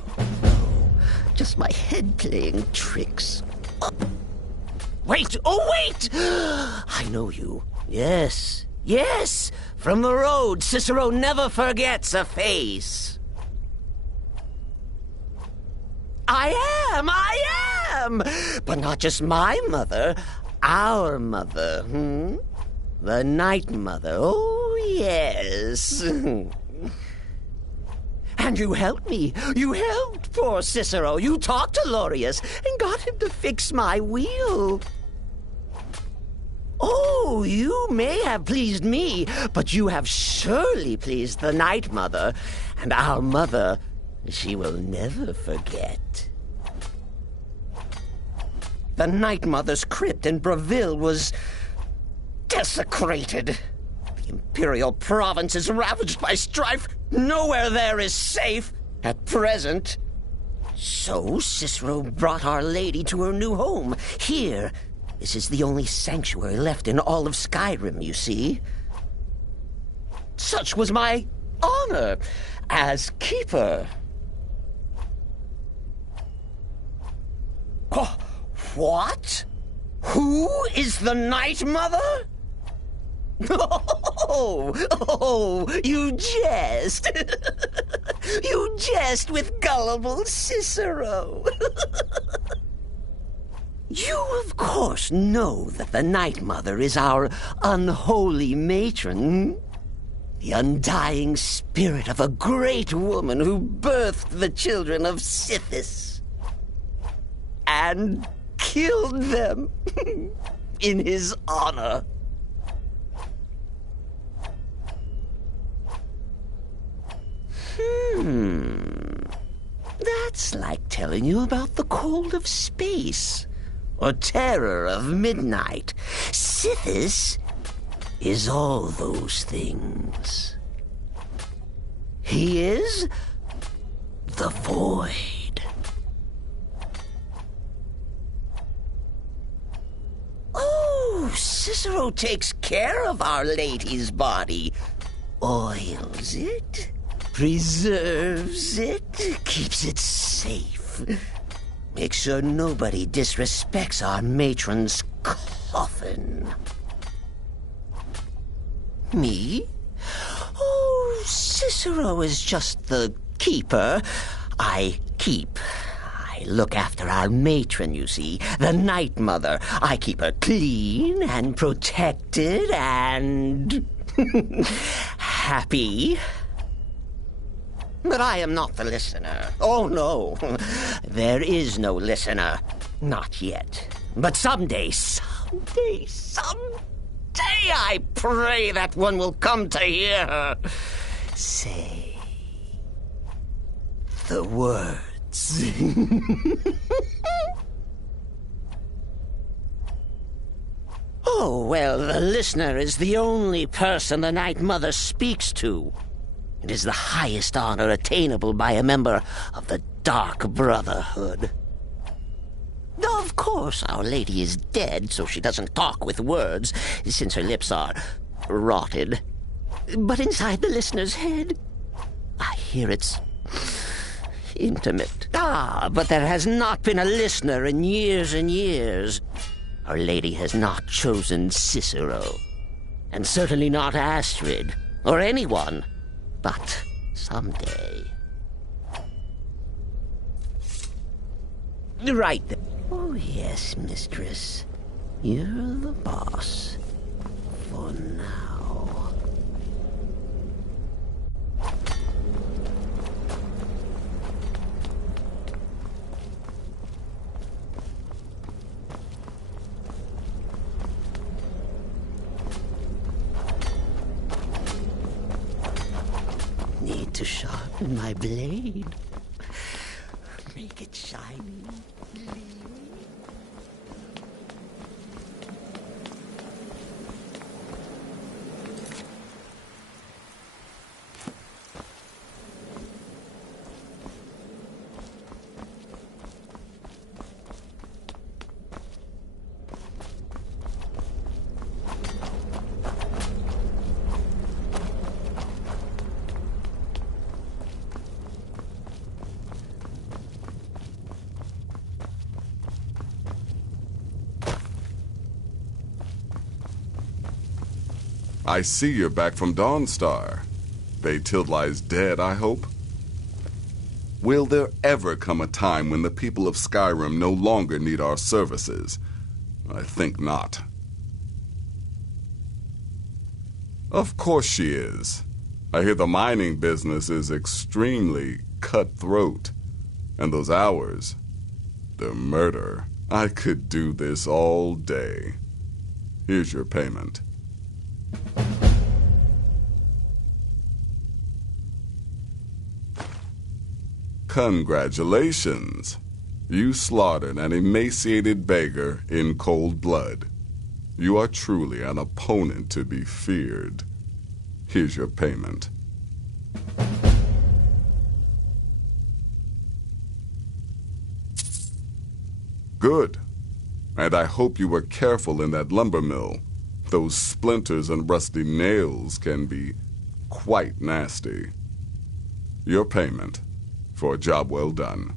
just my head playing tricks. Wait, oh wait! I know you. Yes, yes! From the road, Cicero never forgets a face. I am! But not just my mother, our mother, The Night Mother, oh yes. And you helped me. You helped poor Cicero. You talked to Lorius and got him to fix my wheel. Oh, Oh, you may have pleased me, but you have surely pleased the Night Mother. And our mother, she will never forget. The Night Mother's crypt in Breville was desecrated. The Imperial province is ravaged by strife. Nowhere there is safe at present. So Cicero brought Our Lady to her new home. Here, this is the only sanctuary left in all of Skyrim, you see. Such was my honor as keeper. Oh, what? Who is the Night Mother? Oh, you jest. You jest with gullible Cicero. You, of course, know that the Night Mother is our unholy matron. The undying spirit of a great woman who birthed the children of Sithis. And killed them in his honor. That's like telling you about the cold of space, or terror of midnight. Sithis is all those things. He is the void. Oh, Cicero takes care of Our Lady's body. Oils it, preserves it, keeps it safe. Makes sure nobody disrespects our matron's coffin. Me? Oh, Cicero is just the keeper. I keep. I look after our matron, you see, the Night Mother. I keep her clean and protected and happy. But I am not the listener. Oh, no. There is no listener. Not yet. But someday, I pray that one will come to hear her say the words. Oh, well, the listener is the only person the Night Mother speaks to. It is the highest honor attainable by a member of the Dark Brotherhood. Of course, Our Lady is dead, so she doesn't talk with words, since her lips are rotted. But inside the listener's head, I hear it's intimate. But there has not been a listener in years and years. Our Lady has not chosen Cicero, and certainly not Astrid, or anyone. But someday. Right then. Oh, yes, mistress. You're the boss. For now. Need to sharpen my blade. Make it shiny. I see you're back from Dawnstar. Baytild lies dead, I hope? Will there ever come a time when the people of Skyrim no longer need our services? I think not. Of course she is. I hear the mining business is extremely cutthroat. And those hours, the murder. I could do this all day. Here's your payment. Congratulations! You slaughtered an emaciated beggar in cold blood. You are truly an opponent to be feared. Here's your payment. Good. And I hope you were careful in that lumber mill. Those splinters and rusty nails can be quite nasty. Your payment for a job well done.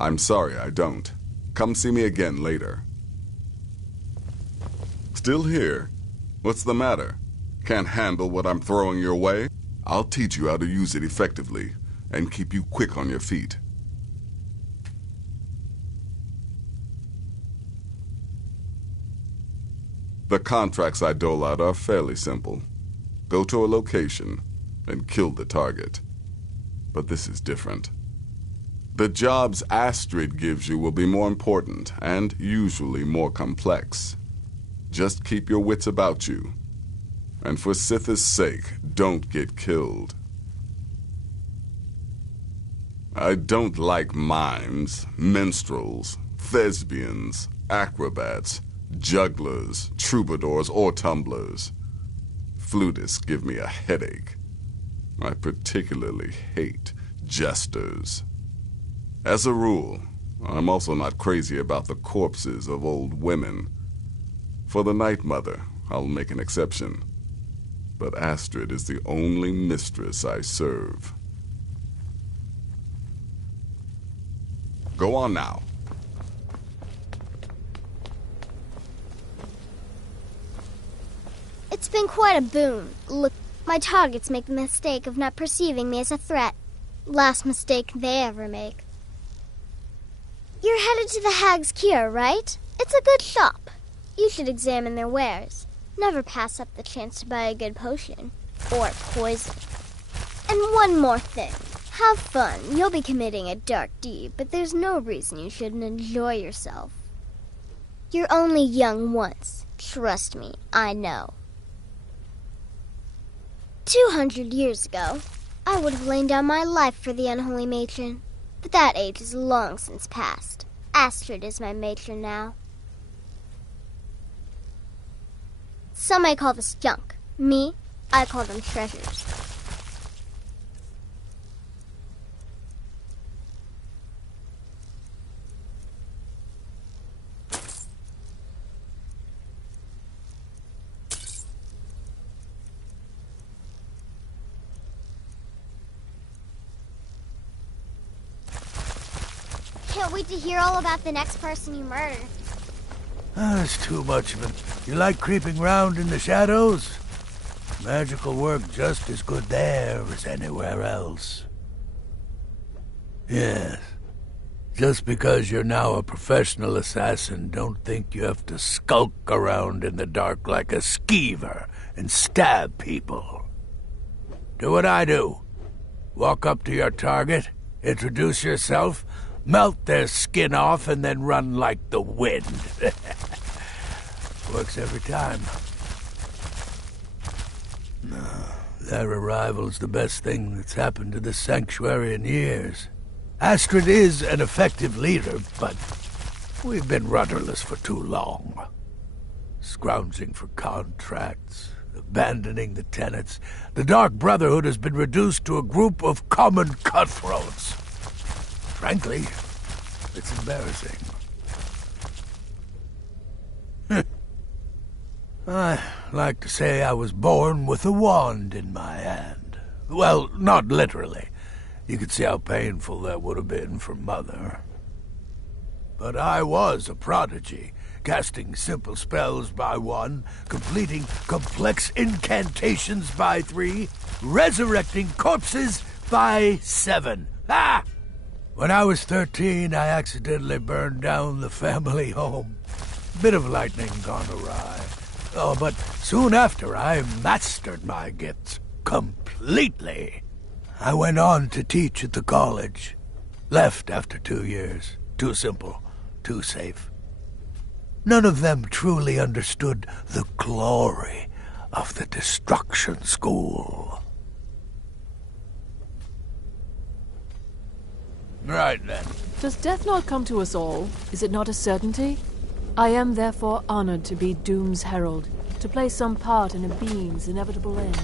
I'm sorry I don't. Come see me again later. Still here? What's the matter? Can't handle what I'm throwing your way? I'll teach you how to use it effectively and keep you quick on your feet. The contracts I dole out are fairly simple. Go to a location and kill the target. But this is different. The jobs Astrid gives you will be more important and usually more complex. Just keep your wits about you. And for Sith's sake, don't get killed. I don't like mimes, minstrels, thespians, acrobats, jugglers, troubadours, or tumblers. Flutists give me a headache. I particularly hate jesters. As a rule, I'm also not crazy about the corpses of old women. For the Night Mother, I'll make an exception. But Astrid is the only mistress I serve. Go on now. It's been quite a boon. Look, my targets make the mistake of not perceiving me as a threat. Last mistake they ever make. You're headed to the Hag's Cure, right? It's a good shop. You should examine their wares. Never pass up the chance to buy a good potion. Or poison. And one more thing. Have fun. You'll be committing a dark deed, but there's no reason you shouldn't enjoy yourself. You're only young once. Trust me, I know. 200 years ago, I would have lain down my life for the unholy matron. But that age is long since past. Astrid is my matron now. Some may call this junk. Me, I call them treasures. Can't wait to hear all about the next person you murder. It's too much of it. You like creeping round in the shadows? Magical work just as good there as anywhere else. Yes. Just because you're now a professional assassin, don't think you have to skulk around in the dark like a skeever and stab people. Do what I do. Walk up to your target, introduce yourself, melt their skin off, and then run like the wind. Works every time. Their arrival's the best thing that's happened to the Sanctuary in years. Astrid is an effective leader, but we've been rudderless for too long. Scrounging for contracts, abandoning the tenants. The Dark Brotherhood has been reduced to a group of common cutthroats. Frankly, it's embarrassing. I like to say I was born with a wand in my hand. Well, not literally. You could see how painful that would have been for Mother. But I was a prodigy, casting simple spells by 1, completing complex incantations by 3, resurrecting corpses by 7. Ah! When I was 13, I accidentally burned down the family home. Bit of lightning gone awry. Oh, but soon after, I mastered my gifts. completely. I went on to teach at the college. Left after 2 years. Too simple, too safe. None of them truly understood the glory of the Destruction School. Right then. Does death not come to us all? Is it not a certainty? I am therefore honored to be Doom's herald, to play some part in a being's inevitable end.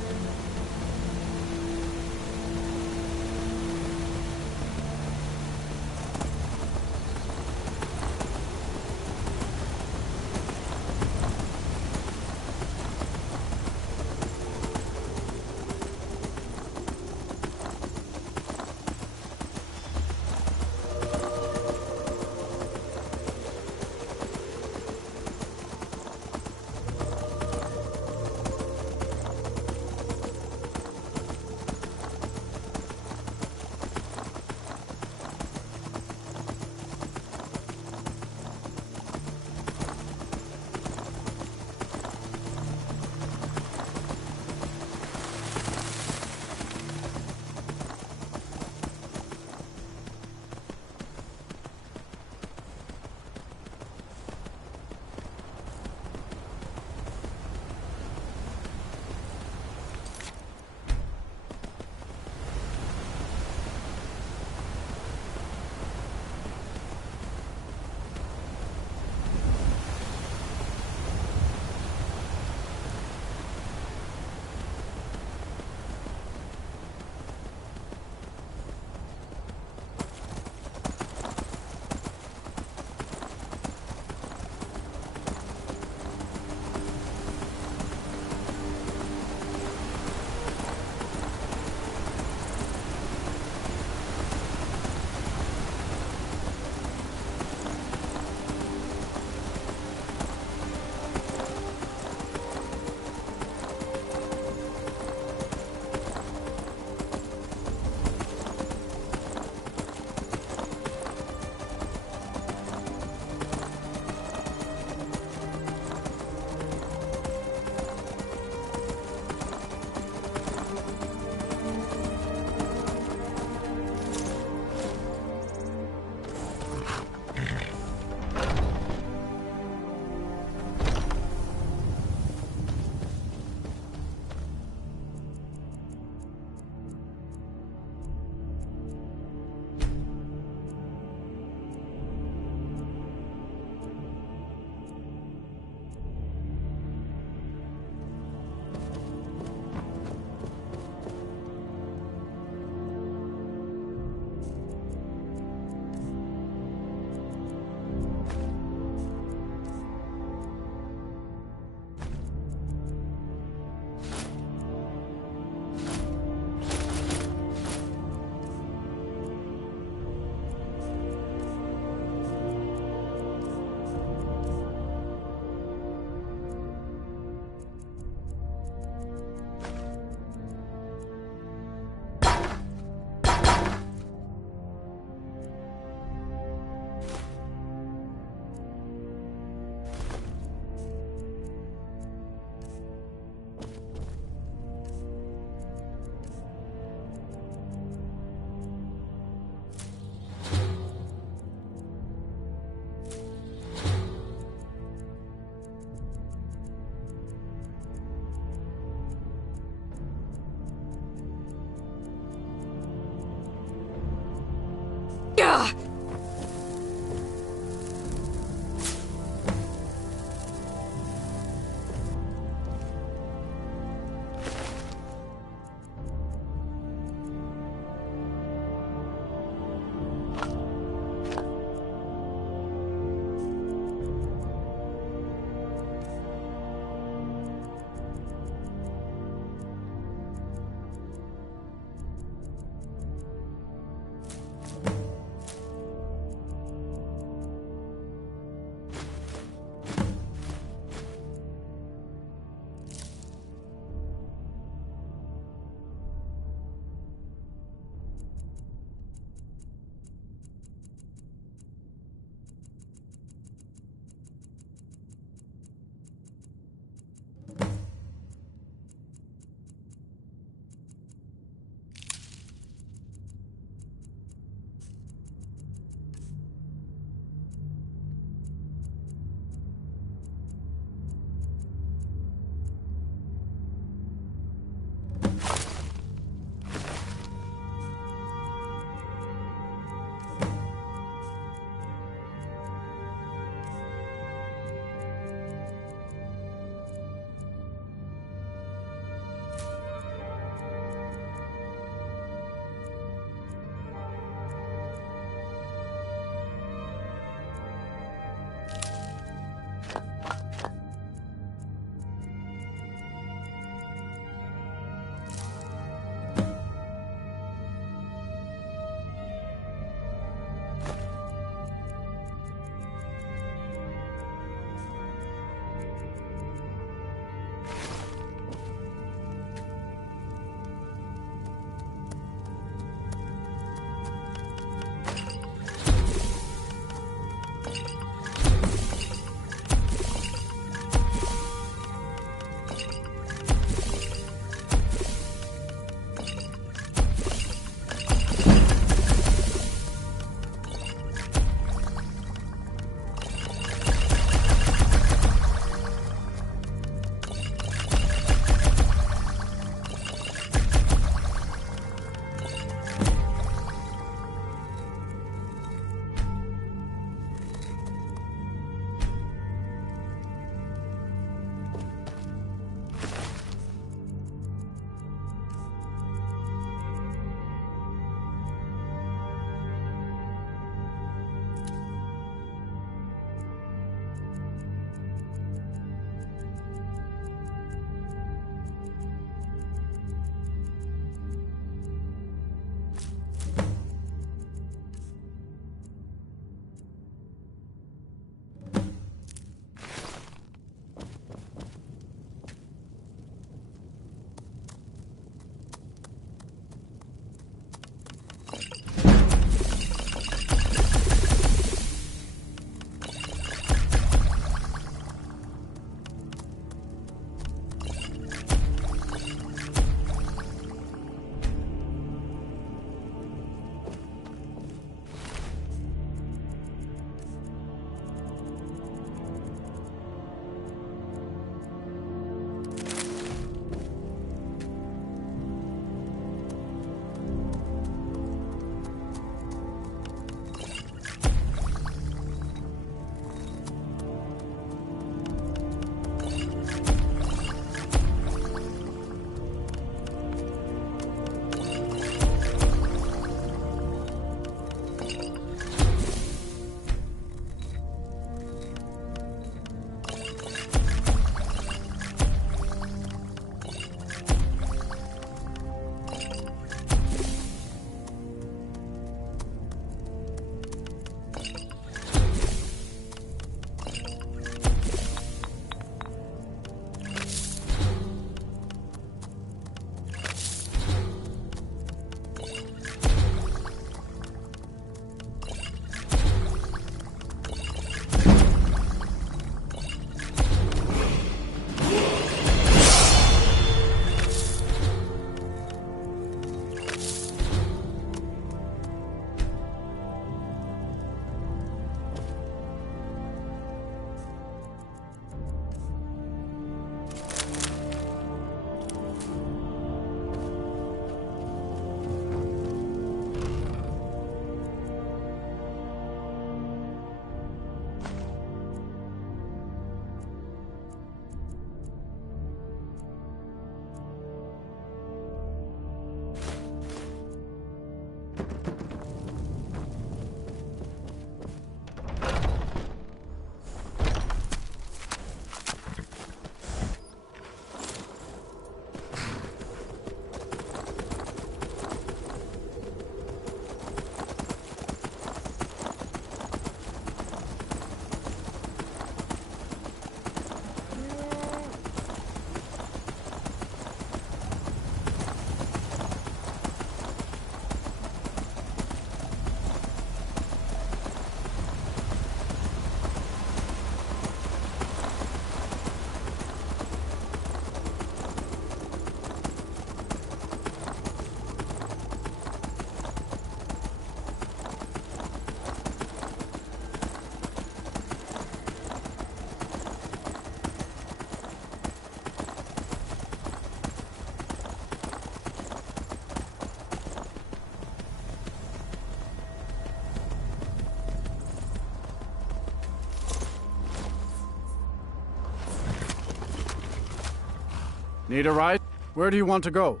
Need a ride? Where do you want to go?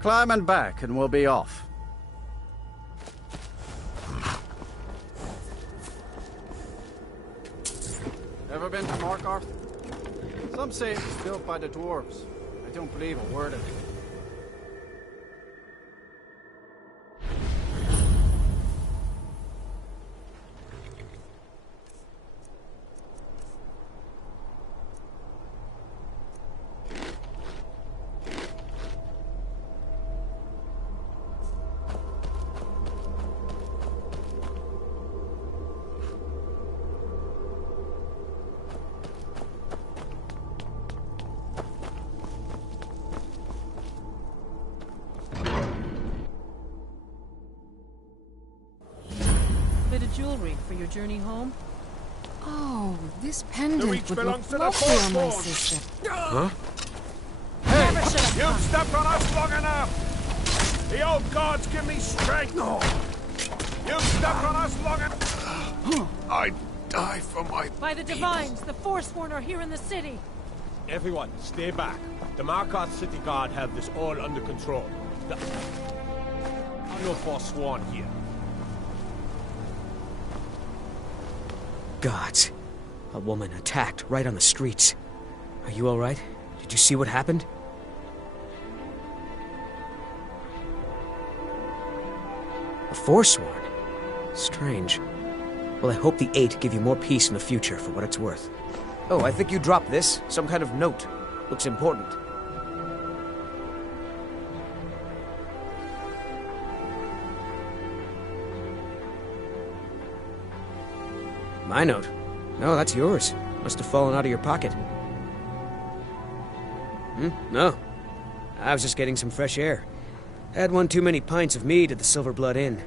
Climb and back, and we'll be off. Ever been to Markarth? Some say it was built by the dwarves. I don't believe a word of it. Bit of jewelry for your journey home? Oh, this pendant would look belongs to the lovely on my Forsworn. sister. Huh? You've stepped on us long enough! The old gods give me strength! No! You've stepped on us long enough! I'd die for my... By the Divines, the Forsworn are here in the city! Everyone, stay back. The Markarth City Guard have this all under control. I'm no Forsworn here. Gods. A woman attacked right on the streets. Are you alright? Did you see what happened? A Forsworn? Strange. Well, I hope the Eight give you more peace in the future for what it's worth. Oh, I think you dropped this. Some kind of note. Looks important. My note? No, that's yours. Must have fallen out of your pocket. No. I was just getting some fresh air. Had one too many pints of mead at the Silver Blood Inn.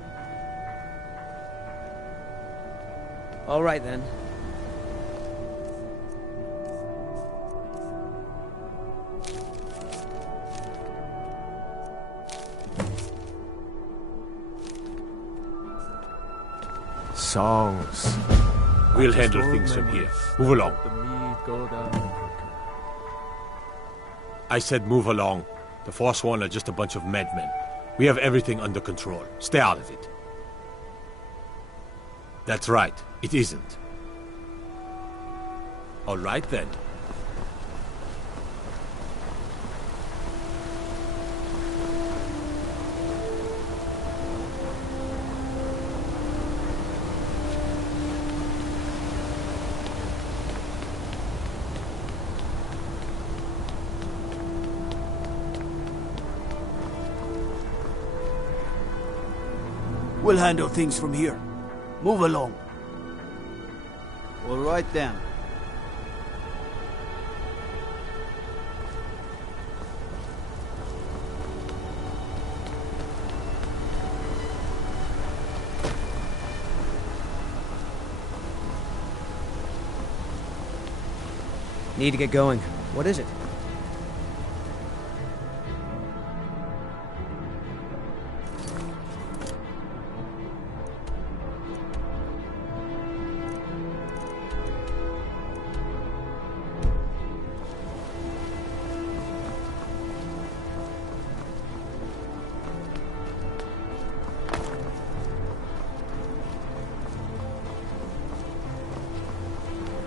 All right, then. Songs. We'll handle things from here. Move along. I said move along. The Forsworn are just a bunch of madmen. We have everything under control. Stay out of it. That's right. It isn't. All right, then. We'll handle things from here. Move along. All right then. Need to get going. What is it?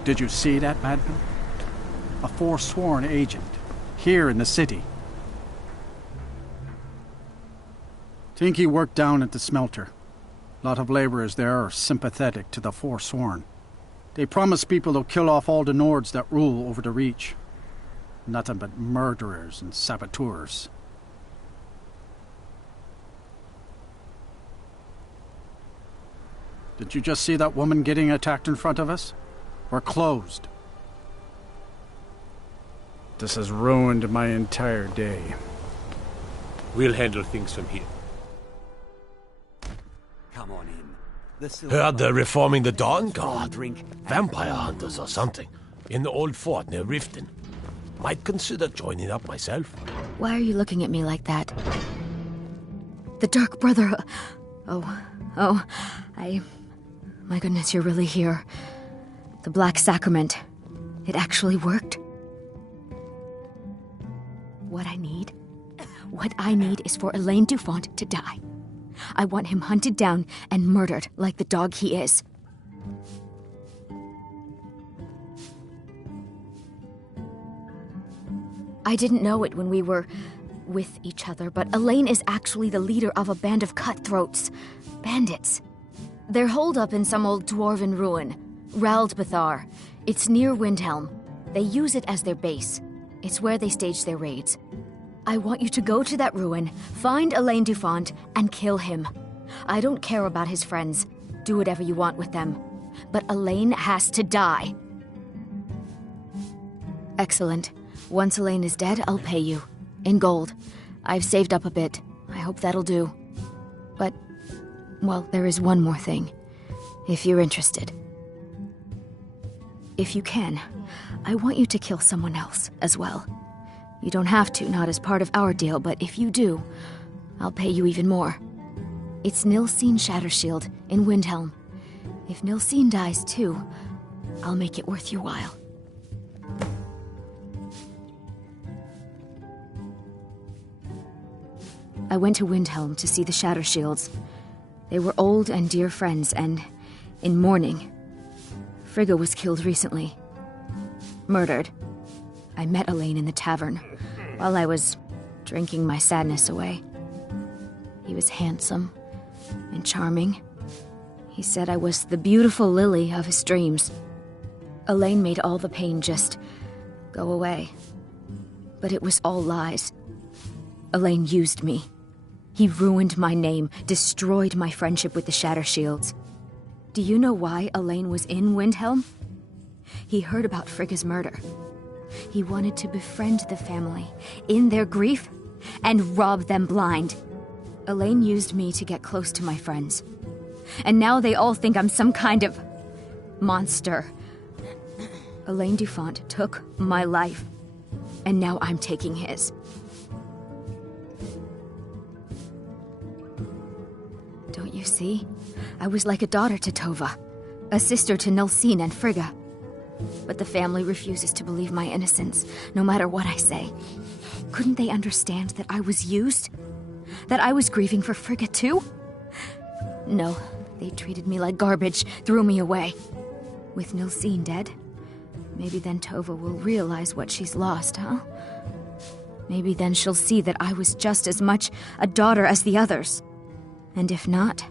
Did you see that, madman? A Forsworn agent, here in the city. Think he worked down at the smelter. A lot of laborers there are sympathetic to the Forsworn. They promise people they'll kill off all the Nords that rule over the Reach. Nothing but murderers and saboteurs. Did you just see that woman getting attacked in front of us? We're closed. This has ruined my entire day. We'll handle things from here. Come on in. Heard they're reforming the Dawn Guard. Vampire hunters or something. In the old fort near Riften. Might consider joining up myself. Why are you looking at me like that? The Dark Brother... My goodness, you're really here. The Black Sacrament. It actually worked? what I need? What I need is for Elaine Dufont to die. I want him hunted down and murdered like the dog he is. I didn't know it when we were with each other, but Elaine is actually the leader of a band of cutthroats. Bandits. They're holed up in some old dwarven ruin. Raldbathar. It's near Windhelm. They use it as their base. It's where they stage their raids. I want you to go to that ruin, find Elaine Dufont, and kill him. I don't care about his friends. Do whatever you want with them. But Elaine has to die. Excellent. Once Elaine is dead, I'll pay you. In gold. I've saved up a bit. I hope that'll do. But, well, there is one more thing. If you're interested. If you can, I want you to kill someone else as well. You don't have to, not as part of our deal, but if you do, I'll pay you even more. It's Nilsine Shattershield in Windhelm. If Nilsine dies too, I'll make it worth your while. I went to Windhelm to see the Shattershields. They were old and dear friends, and in mourning. Frigga was killed recently. Murdered. I met Elaine in the tavern, while I was drinking my sadness away. He was handsome and charming. He said I was the beautiful lily of his dreams. Elaine made all the pain just go away. But it was all lies. Elaine used me. He ruined my name, destroyed my friendship with the Shattershields. Do you know why Elaine was in Windhelm? He heard about Frigga's murder. He wanted to befriend the family in their grief and rob them blind. Elaine used me to get close to my friends. And now they all think I'm some kind of monster. Elaine Dufont took my life, and now I'm taking his. Don't you see? I was like a daughter to Tova, a sister to Nilsine and Frigga. But the family refuses to believe my innocence, no matter what I say. Couldn't they understand that I was used? That I was grieving for Frigga too? No, they treated me like garbage, threw me away. With Nilsine dead, maybe then Tova will realize what she's lost, huh? Maybe then she'll see that I was just as much a daughter as the others. And if not,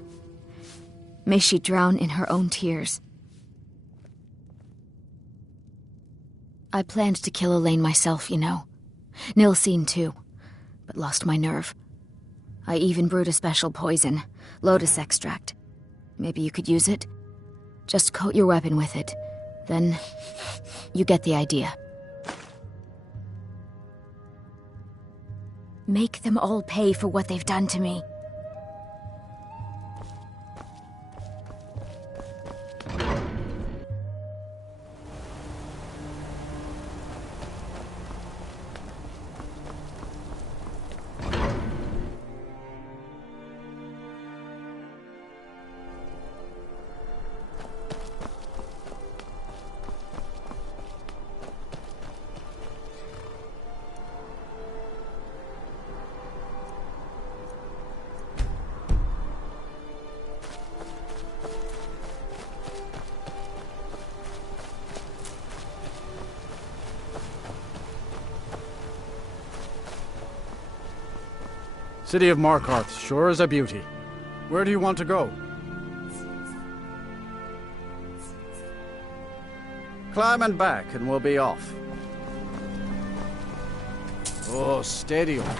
may she drown in her own tears. I planned to kill Elaine myself, you know. Nilsine too, but lost my nerve. I even brewed a special poison, lotus extract. Maybe you could use it? Just coat your weapon with it. Then, you get the idea. Make them all pay for what they've done to me. City of Markarth sure is a beauty. Where do you want to go? Climb and back and we'll be off. Oh, steady on.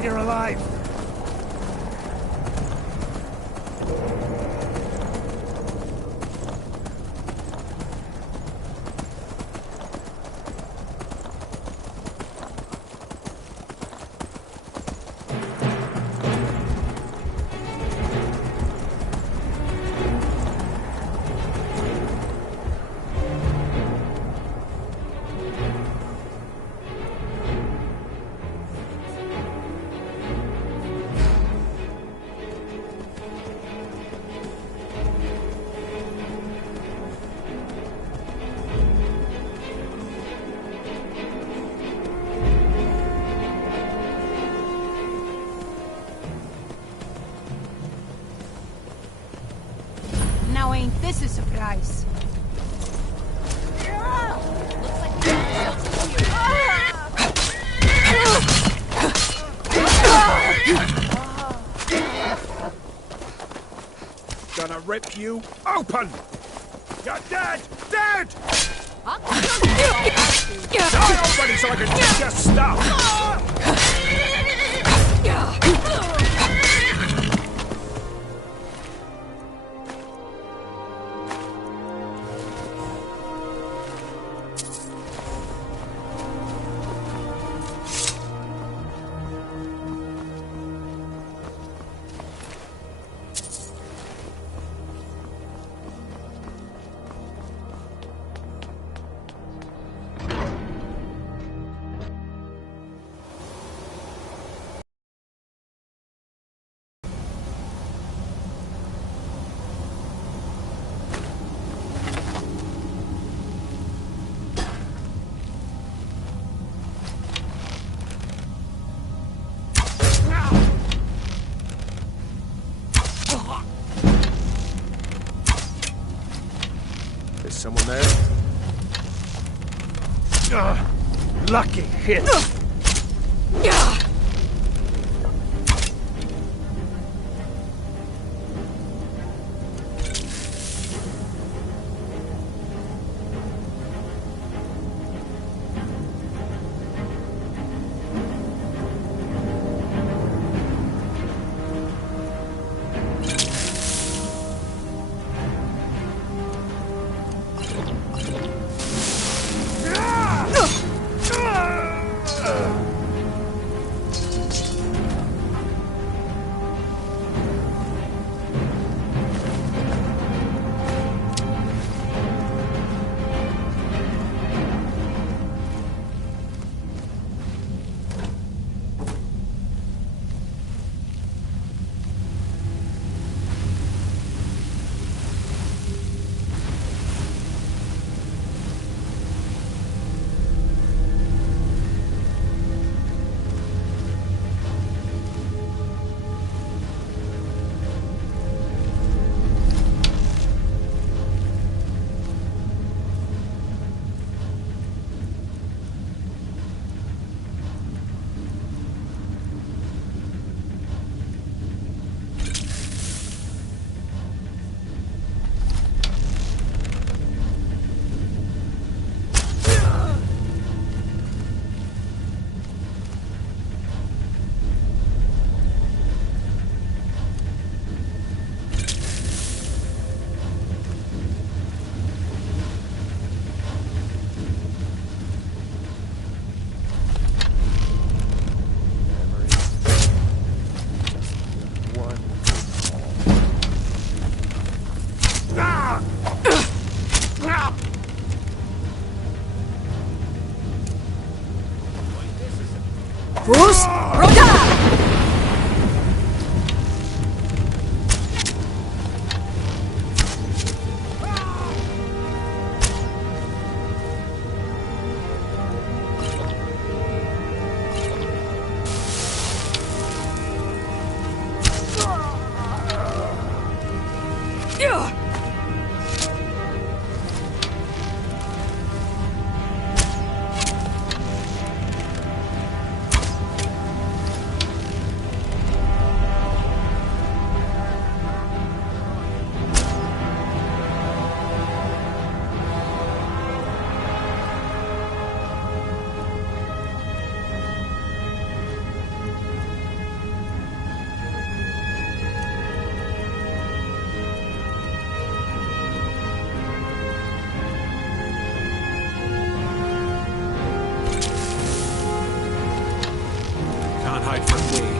if you're alive. Now ain't this a surprise? Gonna rip you open! You're dead! Dead! Die already so I can get your stuff! Someone there? Lucky hit. Who's Roda? hide from me.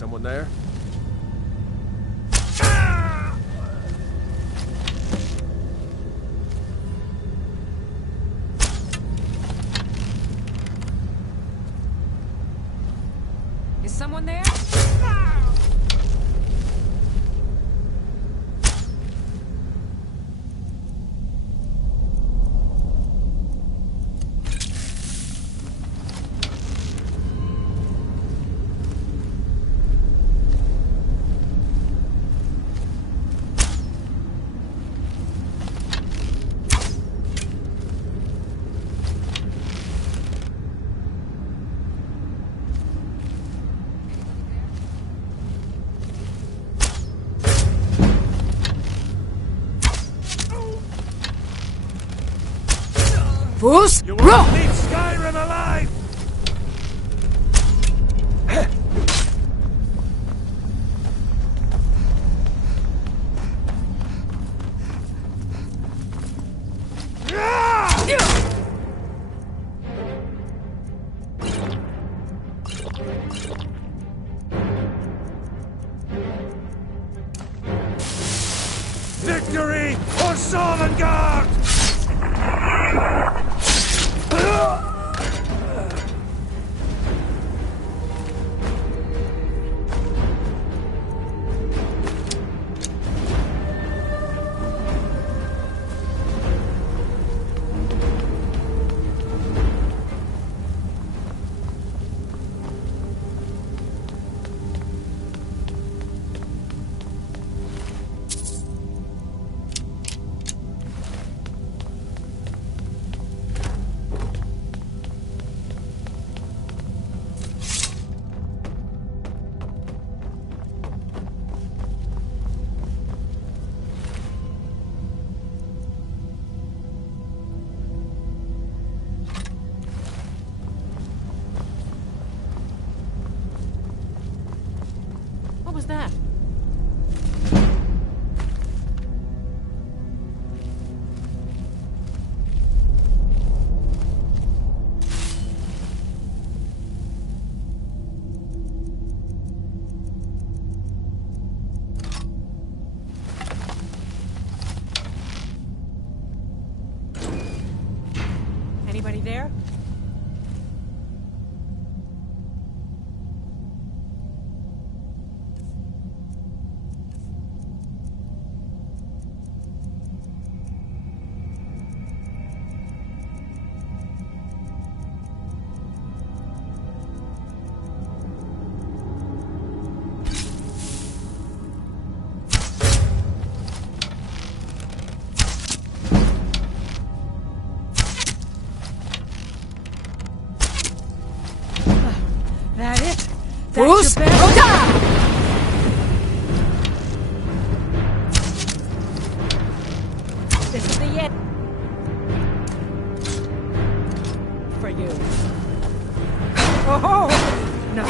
Someone there? Is someone there? Fools, You roll! won't leave Skyrim alive! Victory for Sovngarde! that? Anybody there? That it? That's your best? This is the end for you. Oh, no.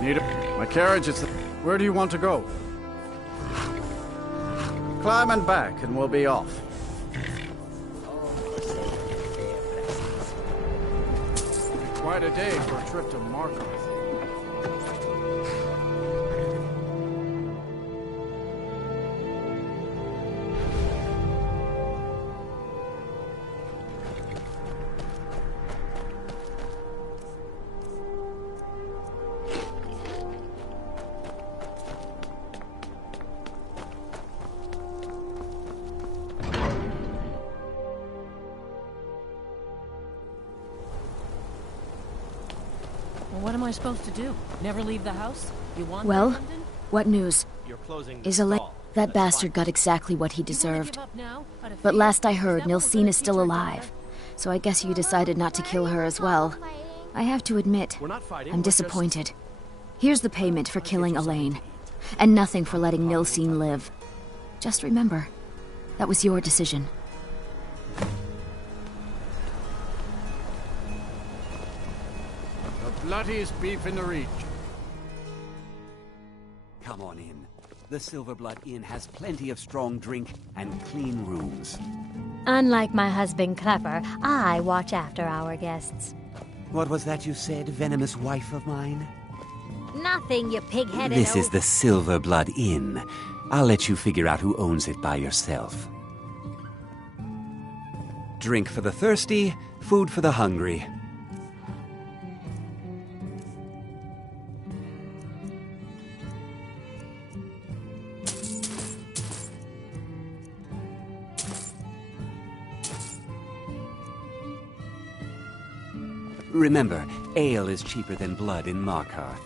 Need a... My carriage is... Where do you want to go? Climb and back, and we'll be off. Quite a day for a trip to Markarth. What am I supposed to do? Never leave the house? You want Well, that, London? what news? You're closing Is Elaine... That bastard got exactly what he deserved. But last I heard, Nilsine is still alive. So I guess you decided not to kill her as well. I have to admit, I'm disappointed. Here's the payment for killing Elaine. And nothing for letting Nilsine live. Just remember, that was your decision. The bloodiest beef in the Reach. Come on in. The Silverblood Inn has plenty of strong drink and clean rooms. Unlike my husband Klepper, I watch after our guests. What was that you said, venomous wife of mine? Nothing, you pig-headed This is the Silverblood Inn. I'll let you figure out who owns it by yourself. Drink for the thirsty, food for the hungry. Remember, ale is cheaper than blood in Markarth.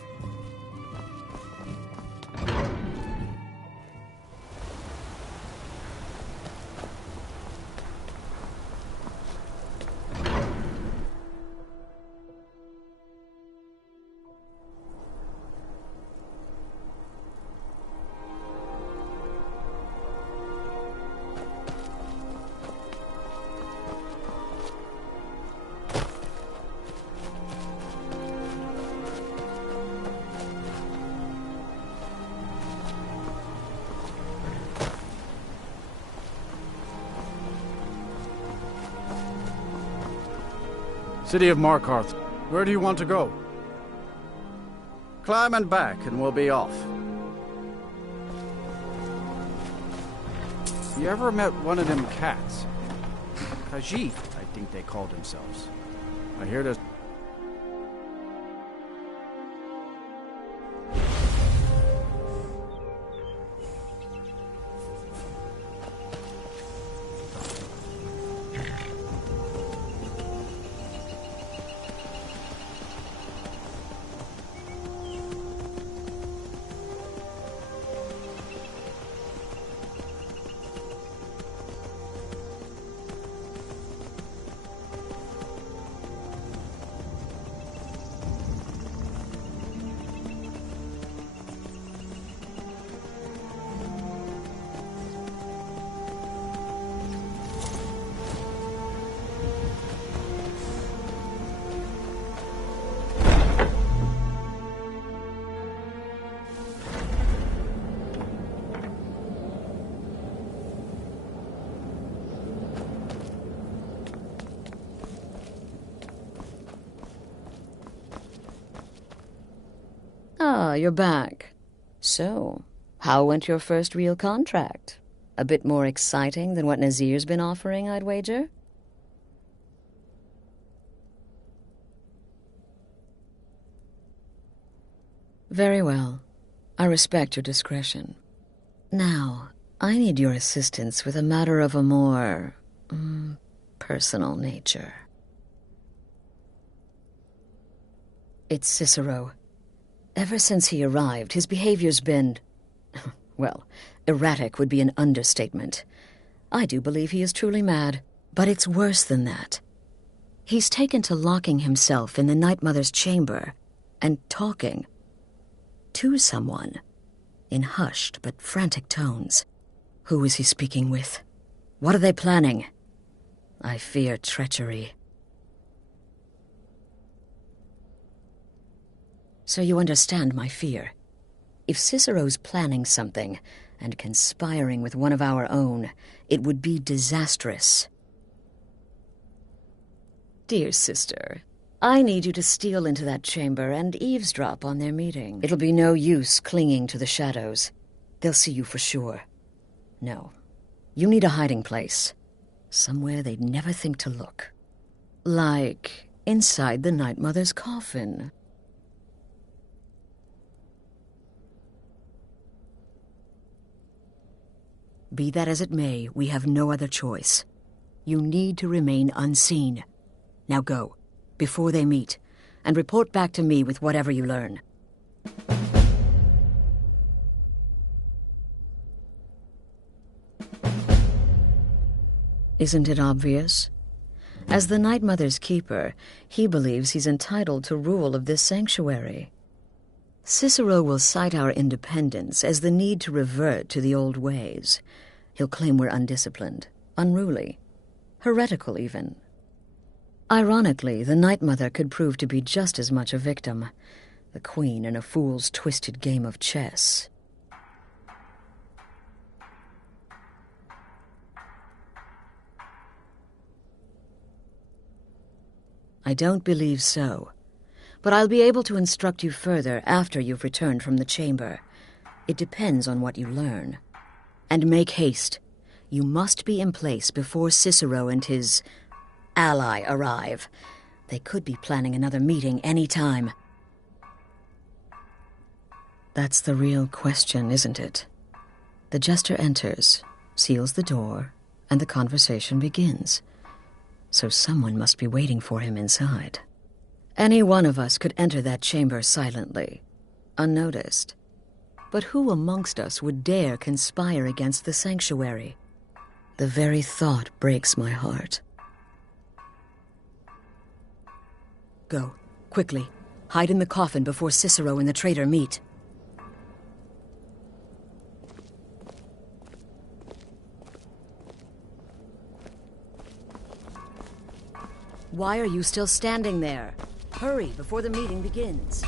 City of Markarth. Where do you want to go? Climb and back, and we'll be off. You ever met one of them cats? Khajiit, I think they called themselves. I hear there's... Ah, you're back. So, how went your first real contract? A bit more exciting than what Nazir's been offering, I'd wager? Very well. I respect your discretion. Now, I need your assistance with a matter of a more... personal nature. It's Cicero. Ever since he arrived, his behavior's been... well, erratic would be an understatement. I do believe he is truly mad, but it's worse than that. He's taken to locking himself in the Night Mother's chamber and talking to someone in hushed but frantic tones. Who is he speaking with? What are they planning? I fear treachery. So you understand my fear. If Cicero's planning something, and conspiring with one of our own, it would be disastrous. Dear sister, I need you to steal into that chamber and eavesdrop on their meeting. It'll be no use clinging to the shadows. They'll see you for sure. No. You need a hiding place. Somewhere they'd never think to look. Like inside the Night Mother's coffin. Be that as it may, we have no other choice. You need to remain unseen. Now go, before they meet, and report back to me with whatever you learn. Isn't it obvious? As the Night Mother's keeper, he believes he's entitled to rule of this sanctuary. Cicero will cite our independence as the need to revert to the old ways. He'll claim we're undisciplined, unruly, heretical even. Ironically, the Night Mother could prove to be just as much a victim, the queen in a fool's twisted game of chess. I don't believe so. But I'll be able to instruct you further after you've returned from the chamber. It depends on what you learn. And make haste. You must be in place before Cicero and his ally arrive. They could be planning another meeting any time. That's the real question, isn't it? The jester enters, seals the door, and the conversation begins. So someone must be waiting for him inside. Any one of us could enter that chamber silently, unnoticed. But who amongst us would dare conspire against the sanctuary? The very thought breaks my heart. Go, quickly. Hide in the coffin before Cicero and the traitor meet. Why are you still standing there? Hurry before the meeting begins.